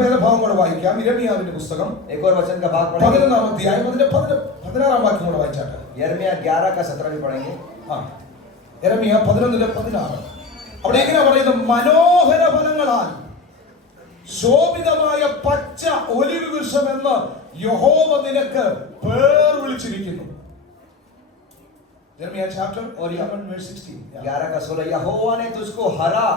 വേദഭാഗം കൂടെ വായിക്കാം. യിരെമ്യാവിന്റെ പുസ്തകം एक और वचन का भाग पढ़ेंगे. 11-ാം അധ്യായം അതിന്റെ 16-ാം വാക്യം കൂടെ വായിച്ചാട്ടെ. यिर्मयाह 11 का 17 भी पढ़ेंगे. യിരെമ്യാ 11:16. അവിടെ എങ്ങനെയാ പറയുന്നത്? മനോഹര ഫലങ്ങളാൽ ശോഭിതമായ പച്ച ഒലിവ് വൃക്ഷം എന്ന് യഹോവ നിനക്ക് പേർ വിളിച്ചിരിക്കുന്നു. യിരെമ്യാ ചാപ്റ്റർ 11:16. 11 का 16. यहोवा ने तुझको हरा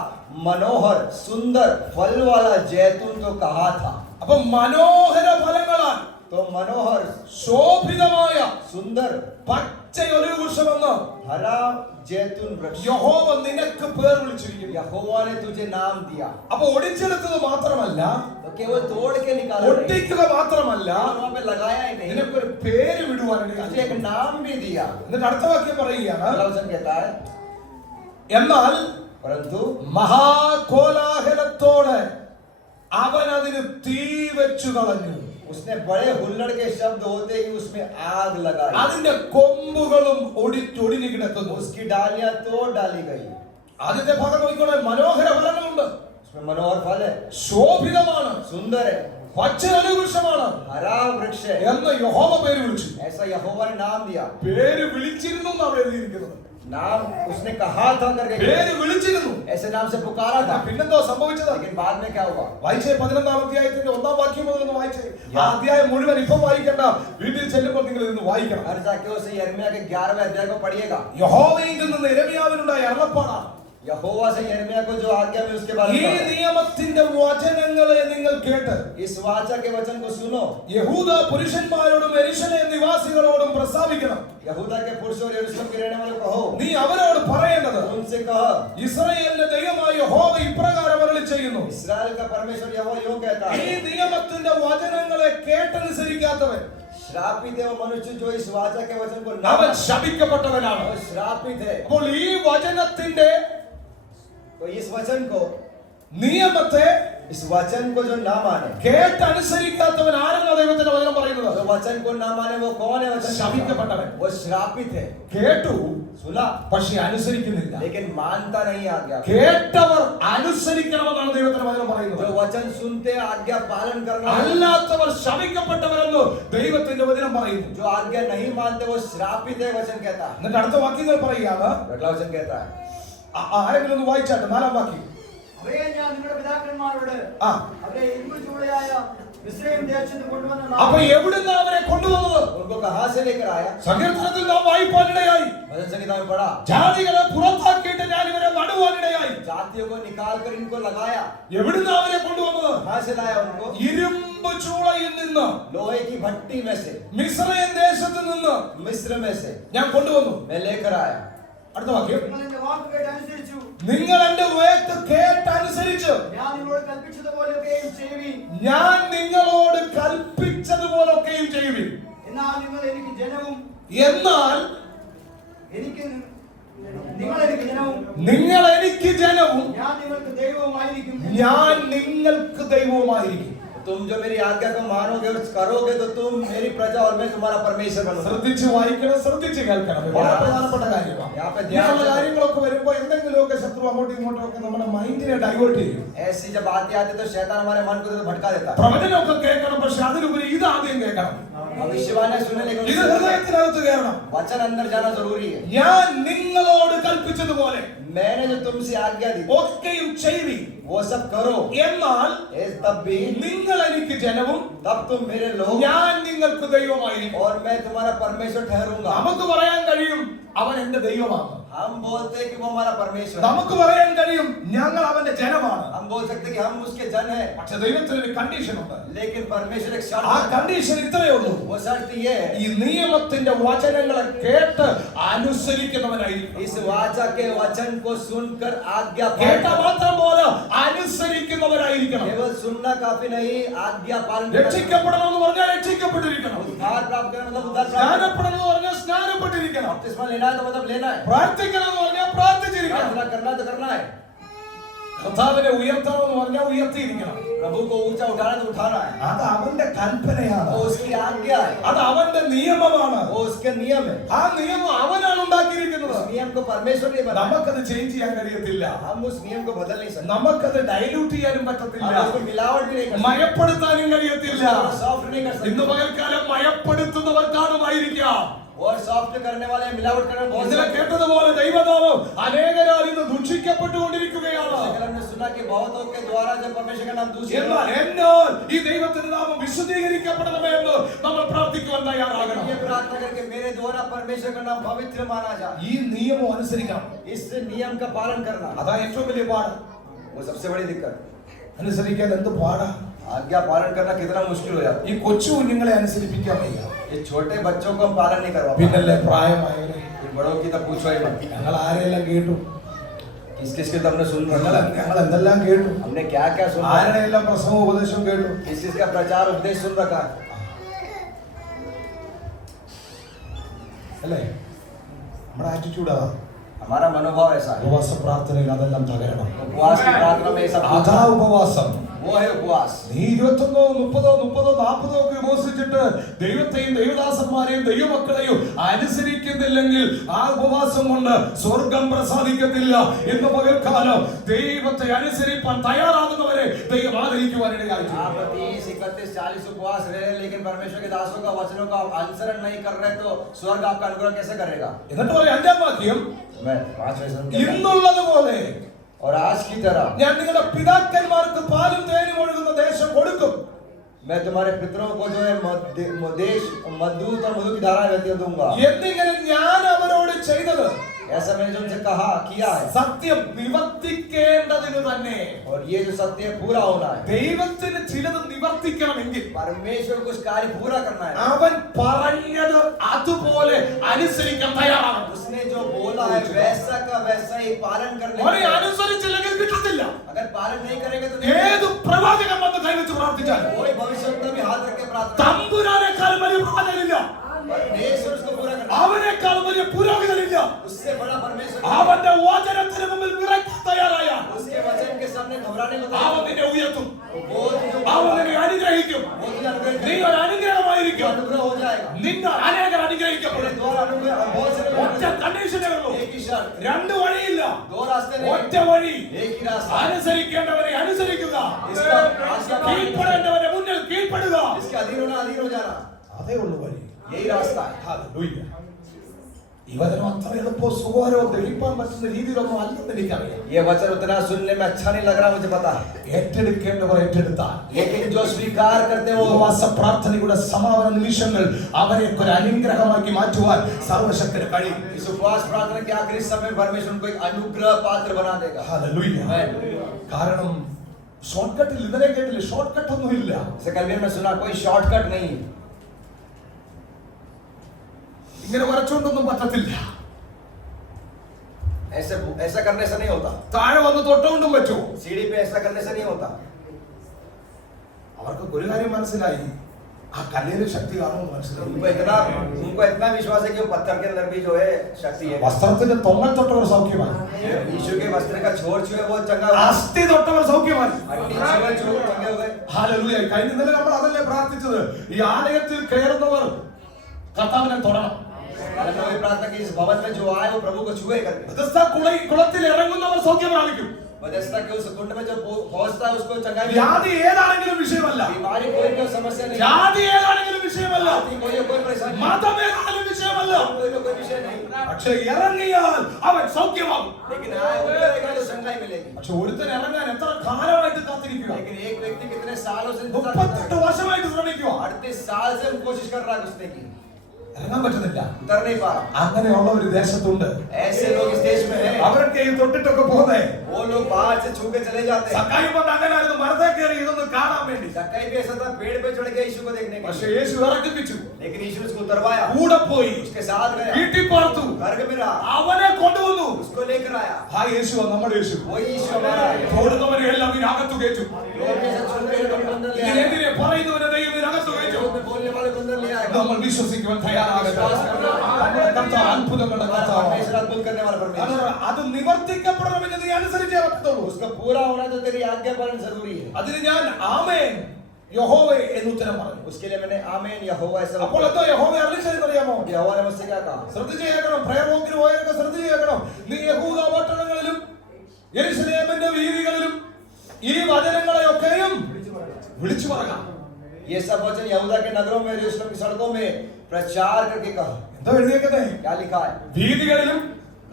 मनोहर सुंदर फल वाला जैतून तो कहा था. അപ്പൊ മനോഹര ഫലങ്ങളാൽ, तो मनोहर ശോഭിതമായ सुंदर പച്ച ഒലിവ് വൃക്ഷം എന്ന് हरा जैतून वृक्ष യഹോവ നിനക്ക് പേർ വിളിച്ചിരിക്കുന്നു. यहोवा ने तुझे नाम दिया. അപ്പൊ ഒടിച്ചെടുത്തത് മാത്രമല്ല, तो केवल तोड़ के निकाला, ഒട്ടിക്കുക മാത്രമല്ല, वहां पे लगाया ही नहीं, നിനക്കൊരു പേര് വിടുവാനായിട്ട് तुझे एक नाम भी दिया. എന്നിട്ട് അടുത്ത വാക്യം പറയുകയാണ്, अगला वचन कहता है, എന്നാൽ परंतु മഹാകോലാഹലത്തോടെ അവൻ അതിന് തീ വെച്ചു കളഞ്ഞു. उसने बड़े हुल्लड़ के शब्द होते ही उसमें आग लगाई. അതിന്റെ കൊമ്പുകളും ഒടിഞ്ഞു കിടക്കുന്നു. उसकी डालियां तोड़ डाली गई. ആദ്യത്തെ ഭാഗം നോക്കിക്കോളെ, മനോഹര ഫലങ്ങളുണ്ട്, उसमें मनोहर फल है, ശോഭിതമാണ്, सुंदर है, പച്ച ഒലിവ് വൃക്ഷമാണ് हरा वृक्ष है, എന്ന് യഹോവ പേര് വിളിച്ചു. ऐसा यहोवा ने नाम दिया. പേര് വിളിച്ചിരുന്നു എന്നാണ് എഴുതിയിരിക്കുന്നത്. नाम उसने कहा था करके, പേര് വിളിച്ചിരുന്നു. ऐसे नाम से पुकारा था. പിന്നെന്തോ സംഭവിച്ചത്? लेकिन बाद में क्या हुआ? വായിച്ചേ 11-ാം അധ്യായത്തിന്റെ 1-ാം വാക്യം മുതൽ ഒന്ന് വായിച്ചേ. ആ അധ്യായം മുഴുവൻ ഇപ്പം വായിക്കണ്ട, വീട്ടിൽ ചെല്ലുമ്പോൾ നിങ്ങൾ ഇന്ന് വായിക്കണം. हर जाके उसे यिर्मयाह के 11वें अध्याय को पढ़िएगा. യഹോവയിൽ നിന്ന് യിരെമ്യാവിനുണ്ടായ അരുളപ്പാടാണ്. यहोवा से यिर्मयाह को जो आज्ञा में उसके बारे ഈ में, നിയമത്തിന്റെ വചനങ്ങളെ നിങ്ങൾ കേട്ട് इस वाचा के वचन को सुनो. യഹൂദ പുരുഷന്മാരോടും യെരൂശലേം നിവാസികളോടും പ്രസ്താവിക്കണം. यहूदा के पुरुषों और यरूशलेम के रहने वालों को कहो. നീ അവരോട് പറയേണ്ടത്, उनसे कहो, ഇസ്രായേലിന്റെ ദൈവമായ യഹോവ ഇപ്രകാരം അരുളിച്ചെയ്യുന്നു, इस्राएल का परमेश्वर यहोवा यूं कहता ഈ है, നിയമത്തിന്റെ വചനങ്ങളെ കേട്ടനുസരിക്കാത്തവൻ श्रापित है वो मनुष्य जो इस वाचा के वचन को न അവൻ माने. ശപിക്കപ്പെട്ടവനാണ്. वो श्रापित है. അപ്പോൾ ഈ വചനത്തിന്റെ तो इस वचन को, നിയമത്തെ इस वचन को जो ना माने, കേട്ടനുസരിക്കാത്തവൻ ആരെന്നാ ദൈവത്തിന്റെ വചനം പറയുന്നത്? जो वचन को ना माने वो कौन है? वचन ശപിക്കപ്പെട്ടവൻ. वो श्रापित है. കേട്ടു, सुना പക്ഷെ അനുസരിക്കുന്നില്ല. लेकिन मानता नहीं आज्ञा. കേട്ടവർ അനുസരിക്കണമെന്നാണ് ദൈവത്തിന്റെ വചനം പറയുന്നത്. जो वचन सुनते हैं आज्ञा पालन करना, അല്ലാത്തവർ ശപിക്കപ്പെട്ടവരെന്ന് ദൈവത്തിന്റെ വചനം പറയുന്നു. जो आज्ञा नहीं मानते वो श्रापित है वचन कहता है. എന്നിട്ട് അടുത്ത വാക്യങ്ങൾ പറയുകയാണ്. अगला वचन कहता है, ആരെങ്കിലും ഒന്ന് വായിച്ചാട്ടെ 4-ാം വാക്യം. അവയെ ഞാൻ നിങ്ങളുടെ പിതാക്കന്മാരോട് ആ അവരെ ഇരുമ്പ് ചൂളയായ മിസ്രയീം ദേശത്ത് കൊണ്ടുവന്ന അപ്പൊ എവിടുന്നാ അവരെ കൊണ്ടുവന്നത്? उनको कहां से लेकर आया? സങ്കീർത്തനത്തിൽ നാം വായിപ്പാനിടയായി, भजन संहिता में पढ़ा, ജാതികളെ പുറത്താക്കിയിട്ട് ഞാൻ ഇവരെ നടുവാനിടയായി. जातियों को निकाल कर इनको लगाया. എവിടുന്നാ അവരെ കൊണ്ടുവന്നത്? कहां से लाया उनको? ഇരുമ്പ് ചൂളയിൽ നിന്ന്, लोहे की भट्टी में से, മിസ്രയീം ദേശത്ത് നിന്ന് मिस्र में से ഞാൻ കൊണ്ടുവന്നു. मैं लेकर आया. അടുത്ത വാക്യം, നിങ്ങൾ എന്റെ വാക്ക് കേട്ട് അനുസരിച്ചു. നിങ്ങൾ എന്റെ വാക്ക് കേട്ടനുസരിച്ച് ഞാൻ നിങ്ങളോട് കൽപ്പിച്ചതുപോലെയൊക്കെയും ചെയ്യുവിൻ. ഞാൻ നിങ്ങളോട് കൽപ്പിച്ചതുപോലൊക്കെയും ചെയ്യുവിൻ. എന്നാൽ നിങ്ങൾ എനിക്ക് ജനവും എന്നാൽ നിങ്ങൾ എനിക്ക് ജനവും നിങ്ങൾ എനിക്ക് ജനവും ഞാൻ നിങ്ങൾക്ക് ദൈവവുമായിരിക്കും. ഞാൻ നിങ്ങൾക്ക് ദൈവവുമായിരിക്കും. तुम जो मेरी आज्ञा को मानोगे और करोगे तो तुम मेरी प्रजा और मैं तुम्हारा परमेश्वर बनूंगा. ശ്രദ്ധിച്ച് വായിക്കണം, ശ്രദ്ധിച്ച് കേൾക്കണം. വളരെ പ്രധാനപ്പെട്ട കാര്യമാണ്. ഇങ്ങനെയുള്ള കാര്യങ്ങളൊക്കെ വരുമ്പോ എന്തെങ്കിലുമൊക്കെ ശത്രു അങ്ങോട്ടും ഇങ്ങോട്ടും ഒക്കെ നമ്മുടെ മൈൻഡിനെ ഡൈവേർട്ട് ചെയ്യും. ऐसी जब आती आती तो शैतान हमारे मन को तो भटका देता. പ്രവചനമൊക്കെ കേൾക്കണം, പക്ഷെ അതിനുപരി ഇത് ആദ്യം കേൾക്കണം. भविष्यवाणी सुनने लेकिन ഇത് ഹൃദയത്തിനകത്ത് കയറണം. वचन अंदर जाना जरूरी है. ഞാൻ നിങ്ങളോട് കൽപ്പിച്ചതുപോലെ मैंने जो तुमसे आज्ञा दी ഒക്കെയും ചെയ്യുവിൻ. वो सब करो. എന്നാൽ तब भी നിങ്ങൾ എനിക്ക് ജനവും तब तुम मेरे लोग ഞാൻ നിങ്ങൾക്ക് ദൈവമായിരിക്കും. और मैं तुम्हारा परमेश्वर ठहरूंगा. നമുക്ക് പറയാൻ കഴിയും അവൻ എന്റെ ദൈവമാണ്. हम बोलते हैं कि वो हमारा परमेश्वर है. നമുക്ക് പറയാൻ കഴിയും ഞങ്ങൾ അവന്റെ ജനമാണ്. हम बोल सकते हैं कि हम उसके जन हैं. പക്ഷെ ദൈവത്തിനൊരു കണ്ടീഷൻ ഉണ്ട്. लेकिन परमेश्वर एक ആ शर्त है. കണ്ടീഷൻ ഇത്രയേ ഉള്ളൂ, वो शर्त ये है, ഈ നിയമത്തിന്റെ വചനങ്ങളെ കേട്ട് അനുസരിക്കുന്നവനായിരിക്കും. इस वाचा के वचन को सुनकर आज्ञा കേട്ട पालन. മാത്രം പോലെ അനുസരിക്കുന്നവരായിരിക്കണം. केवल सुनना काफी नहीं, आज्ञा पालन करना. രക്ഷിക്കപ്പെടണമെന്ന് പറഞ്ഞാൽ രക്ഷിക്കപ്പെട്ടിരിക്കണം. उद्धार प्राप्त करना मतलब उद्धार प्राप्त. സ്നാനപ്പെടണമെന്ന് പറഞ്ഞാൽ സ്നാനപ്പെട്ടിരിക്കണം. बपतिस्मा लेना है तो मतलब लेना है. പ്രാർത്ഥിക്കണം എന്ന് പറഞ്ഞാൽ പ്രാർത്ഥിച്ചിരിക്കണം. प्रार्थना करना तो करना है. കർത്താവിനെ ഉയർത്തണമെന്ന് പറഞ്ഞാൽ ഉയർത്തിയിരിക്കണം. प्रभु को ऊंचा उठाना तो उठाना है, അത് അവന്റെ കൽപ്പനയാണ്, वो उसकी आज्ञा है, അത് അവന്റെ നിയമമാണ്, वो उसके नियम है. ആ നിയമം അവനാണ് ഉണ്ടാക്കിയിരിക്കുന്നത്. उस नियम को परमेश्वर ने बनाया, നമുക്കത് ചേഞ്ച് ചെയ്യാൻ കഴിയത്തില്ല, हम उस नियम को बदल नहीं सकते, നമുക്കത് ഡൈല്യൂട്ട് ചെയ്യാനും പറ്റത്തില്ല, हम उसको मिलावट भी नहीं कर सकते, മയപ്പെടുത്താനും കഴിയത്തില്ല. उसको सॉफ्ट नहीं कर ഇന്ന് सकते. പകൽക്കാലം മയപ്പെടുത്തുന്നവർ കാണുമായിരിക്കാം. और सॉफ्ट करने वाले मिलावट करने बहुत ഇന്നലെ से കേട്ടതുപോലെ ദൈവനാമം അനേകരാൽ ഇന്ന് ദുഷിക്കപ്പെട്ടുകൊണ്ടിരിക്കുകയാണ്. हमने सुना कि बहुतों के द्वारा जब परमेश्वर का नाम दूषित എന്നാൽ എന്നാൽ ഈ ദൈവത്തിന്റെ നാമം വിശുദ്ധീകരിക്കപ്പെടണമേ എന്ന് നമ്മൾ പ്രാർത്ഥിക്കുവാൻ തയ്യാറാകണം. ये प्रार्थना करके मेरे द्वारा परमेश्वर का नाम पवित्र माना जाए, ഈ നിയമം അനുസരിക്കണം. इस नियम का पालन करना, അതാ ഏറ്റവും വലിയ പാട്. वो सबसे बड़ी दिक्कत. അനുസരിക്കാൻ എന്ത് പാടാ. आज्ञा पालन करना कितना मुश्किल हो जाता ഈ കൊച്ചു കുഞ്ഞുങ്ങളെ അനുസരിപ്പിക്കാൻ വയ്യ, है. ये छोटे बच्चों को हम पालन नहीं करवा पाते. പിന്നല്ലേ പ്രായമായവരെ. ये बड़ों की तो पूछो ही मत. ഞങ്ങൾ ആരെയെല്ലാം കേട്ടു, किस किस के तो हमने सुन ഞങ്ങൾ रखा, ഞങ്ങൾ എന്തെല്ലാം കേട്ടു, हमने क्या क्या सुन रखा, ആരുടെയെല്ലാം പ്രസംഗ ഉപദേശം കേട്ടു. किस किस का प्रचार उपदेश सुन रखा है. അല്ലേ? നമ്മുടെ ആറ്റിറ്റ്യൂഡ് അതാ. हमारा मनोभाव ऐसा है. ഉപവാസ പ്രാർത്ഥനയിൽ അതെല്ലാം തകരണം. उपवास की प्रार्थना में ऐसा അതാ ഉപവാസം. वो है उपवास. നീ 21 30 30 40 ഒക്കെ ഉപവസിച്ചിട്ട് ദൈവത്തെയും ദൈവദാസന്മാരെയും ദൈവമക്കളെയും അനുസരിക്കുന്നില്ലെങ്കിൽ ആ ഉപവാസം കൊണ്ട് സ്വർഗം പ്രസാദിക്കത്തില്ല. ഇന്ന് പകൽക്കാലം ദൈവത്തെ അനുസരിപ്പാൻ തയ്യാറാകുന്നവരെ ദൈവം ആദരിക്കുവാനിടയായി. आप 30 31 40 उपवास रह रहे, लेकिन परमेश्वर के दासों का वचनों का आप अनुसरण नहीं कर रहे, तो स्वर्ग आपका अनुग्रह कैसे करेगा. എന്നിട്ട് പറയാം 5-ാം വാക്യം, मैं 5 वचन ഇന്നുള്ളതുപോലെ और आज की तरह ഞാൻ നിങ്ങളുടെ പിതാക്കന്മാർക്ക് പാലും തേനും ഒഴുകുന്ന ദേശം കൊടുക്കും. मैं तुम्हारे पितरों को जो है देश मधुर और मधु की धारा रहती दूंगा. എന്നിങ്ങനെ ഞാൻ അവരോട് ചെയ്തത് ऐसा मैंने जो उनसे कहा किया है, സത്യം നിവർത്തിക്കേണ്ടതിന് തന്നെ. और ये जो सत्य है पूरा होना है. ദൈവത്തിന് ചിലത് നിവർത്തിക്കണമെങ്കിൽ परमेश्वर को उस कार्य पूरा करना है. അവൻ പറഞ്ഞത് അതുപോലെ അനുസരിക്കാൻ തയ്യാറാണ്. उसने जो बोला है वैसा का वैसा ही पालन करने അവനെ का. അനുസരിച്ചില്ലെങ്കിൽ കിട്ടത്തില്ല. अगर पालन नहीं करेगा तो नहीं ഏത് പ്രവാചകൻ വന്ന് കൈവച്ച് പ്രാർത്ഥിച്ചാൽ कोई भविष्यवक्ता भी हाथ रख के प्रार्थना തമ്പുരാനേക്കാൾ വലിയ പ്രവാചകനില്ല, परमेश्वर उसको पूरा करना. അവനേക്കാൾ വലിയ പുരോഹിതനില്ല. उससे बड़ा परमेश्वर അവന്റെ വചനത്തിന് മുമ്പിൽ വിറയ്ക്കാൻ തയ്യാറായ उसके वचन के सामने घबराने को അവൻ നിന്നെ ഉയർത്തും, वो तुझे അവൻ നിന്നെ അനുഗ്രഹിക്കും. वो तुझे अनुग्रह നീ करेगा. ഒരു അനുഗ്രഹമായിരിക്കും. अनुग्रह हो जाएगा. നിങ്ങൾ അനേകർ तेरे അനുഗ്രഹിക്കപ്പെടും. द्वारा अनुग्रह बहुत से लोग ഒറ്റ കണ്ടീഷനേ ഉള്ളൂ, एक ही शर्त, രണ്ട് വഴിയില്ല, दो रास्ते ഒറ്റ नहीं, വഴി. एक ही रास्ता. അനുസരിക്കേണ്ടവരെ അനുസരിക്കുക, इसका आज्ञा पालन കീഴ്പ്പെടേണ്ടവരെ മുന്നിൽ കീഴ്പ്പെടുക. इसके अधीन होना, अधीन हो जाना, അതേ ഉള്ളൂ വഴി. यही रास्ता है. ഹല്ലേലൂയ. ഈ വചനം അത്ര എളുപ്പമോ സുഖകരമോ ഗ്രഹിക്കാൻ പറ്റുന്ന രീതിയിലൊന്നും അല്ലെന്ന് എനിക്കറിയാം. ये वचन उतना सुनने में अच्छा नहीं लग रहा, मुझे पता है. ഏറ്റെടുക്കേണ്ടവർ ഏറ്റെടുത്താൽ लेकिन जो स्वीकार करते हैं वो ഉപവാസ പ്രാർത്ഥനയുടെ സമാപന നിമിഷങ്ങൾ അവരെ ഒരു അനുഗ്രഹമാക്കി മാറ്റുവാൻ സർവശക്തന് കഴിയും. इस उपवास प्रार्थना के आखिरी समय में परमेश्वर उनको एक अनुग्रह पात्र बना देगा. ഹല്ലേലൂയ. കാരണം ഷോർട്ട് കട്ടിൽ ഇന്നലെ കേട്ടില്ലേ, ഷോർട്ട് കട്ട് ഒന്നും ഇല്ല. जैसे कल भी हमने सुना कोई शॉर्टकट नहीं है. ഇങ്ങനെ വരച്ചുകൊണ്ടൊന്നും പറ്റത്തില്ല. ऐसे ऐसा करने से नहीं होता. താഴെ വന്ന് തൊട്ടുകൊണ്ടും പറ്റുമോ? सीढ़ी पे ऐसा करने से नहीं होता. അവർക്ക് ഒരു കാര്യം മനസ്സിലായി, ആ കല്ലിന് ശക്തി കാണുമെന്ന് മനസ്സിലായി. उनको इतना विश्वास है कि वो पत्थर के अंदर भी जो है शक्ति है. വസ്ത്രത്തിന്റെ തൊങ്ങൽ തൊട്ടവർ സൗഖ്യമായി, यीशु के वस्त्र का छोर छुए वो चंगा हुआ. അസ്ഥി തൊട്ടവർ സൗഖ്യമായി. हड्डी छुए छुए चंगे हो गए. ഹല്ലേലൂയ. കഴിഞ്ഞ ഇന്നലെ നമ്മൾ അതല്ലേ പ്രാർത്ഥിച്ചത്, ഈ ആലയത്തിൽ കയറുന്നവർ കർത്താവിനെ തൊടണം. हमने वही प्रार्थना की, इस भवन में जो आए वो प्रभु को छुए करके. ബെഥസ്ദ കുളത്തിൽ ഇറങ്ങുന്നവർ സൗഖ്യം പ്രാപിക്കും. बethesda के उस कुंड में जो पहुंचता है उसको चंगाई मिलती है. വ്യാധി ഏതാണെങ്കിലും വിഷയമല്ല, बीमारी कोई समस्या नहीं. ജാതി ഏതാണെങ്കിലും വിഷയമല്ല, जाति कोई परेशानी नहीं. മതം ഏതാണെങ്കിലും വിഷയമല്ല. कोई विषय नहीं. പക്ഷെ ഇറങ്ങിയാൽ അവൻ സൗഖ്യമാകും. लेकिन आए उतरेगा तो चंगाई मिलेगी. പക്ഷെ ഒരുത്തൻ ഇറങ്ങാൻ എത്ര കാലമായിട്ട് കാത്തിരിക്കുക, लेकिन एक व्यक्ति कितने सालों से इंतजार कर 38 വർഷമായിട്ട് ശ്രമിക്കുക, 38 साल से हम कोशिश कर रहा है घुसने की, ഇറങ്ങാൻ പറ്റുന്നില്ല. उतर नहीं पा रहा. അങ്ങനെയുള്ള ഒരു ദേശത്തുണ്ട്. ऐसे लोग इस देश में हैं. അവരൊക്കെ ഈ തൊട്ടിട്ടൊക്കെ പോകുന്നേ वो लोग बाहर से छू के चले जाते हैं. സക്കായി വന്ന് അങ്ങനെയായിരുന്നു, മരത്തെ കയറി ഇതൊന്ന് കാണാൻ വേണ്ടി. जक्कई भी ऐसा था, पेड़ पे चढ़ गया यीशु को देखने के പക്ഷെ लिए. യേശു ഇറക്കിപ്പിച്ചു, लेकिन यीशु उसको उतरवाया, കൂടെ പോയി, उसके साथ गया, വീട്ടിൽ പാർത്തു, घर में रहा, അവനെ കൊണ്ടുവന്നു. उसको लेकर आया. ആ യേശു നമ്മുടെ യേശു. वही यीशु हमारा है. തോടുന്നവരെ എല്ലാം ഇതിനകത്തു കയറ്റും, लोग जैसे छू के अंदर ले आए. ഇതിനെതിരെ പറയുന്നവരെ ദൈവം ഇതിനകത്തു കയറ്റും. लोग में बोलने वाले को अंदर ले आएगा. നമ്മൾ വിശ്വസിക്കുവാൻ തയ്യാറാകട്ടെ. നമ്മുടെ കർത്താവ് അത്ഭുതങ്ങളുടെ കർത്താവാണ്. परमेश्वर अद्भुत करने वाला परमेश्वर. അത് നിവർത്തിക്കപ്പെടണമെങ്കിൽ നീ അനുസരിച്ചേ പറ്റത്തുള്ളൂ. उसको उसका पूरा होना तो तेरी आज्ञा पालन जरूरी है। അതിന് ഞാൻ ആമേൻ യഹോവേ എന്ന് ഉത്തരം പറഞ്ഞു. उसके लिए मैंने आमीन यहोवा ऐसा അപ്പോൾ എന്തോ യഹോവ അരുളിച്ചെന്നറിയാമോ? यहोवा ने मुझसे क्या कहा? ശ്രദ്ധിച്ച് കേൾക്കണം. പ്രയർ വോക്കിന് പോയവരൊക്കെ ശ്രദ്ധിച്ച് കേൾക്കണം. നീ യഹൂദ പട്ടണങ്ങളിലും യെരൂശലേമിന്റെ വീഥികളിലും ഈ വചനങ്ങളെയൊക്കെയും വിളിച്ചു പറയുക. ये सब वचन यहूदा के नगरों में यरूशलेम की सड़कों में प्रचार करके कहा। എന്താ എഴുതിയേക്കട്ടെ? क्या लिखा है? വീഥികളിലും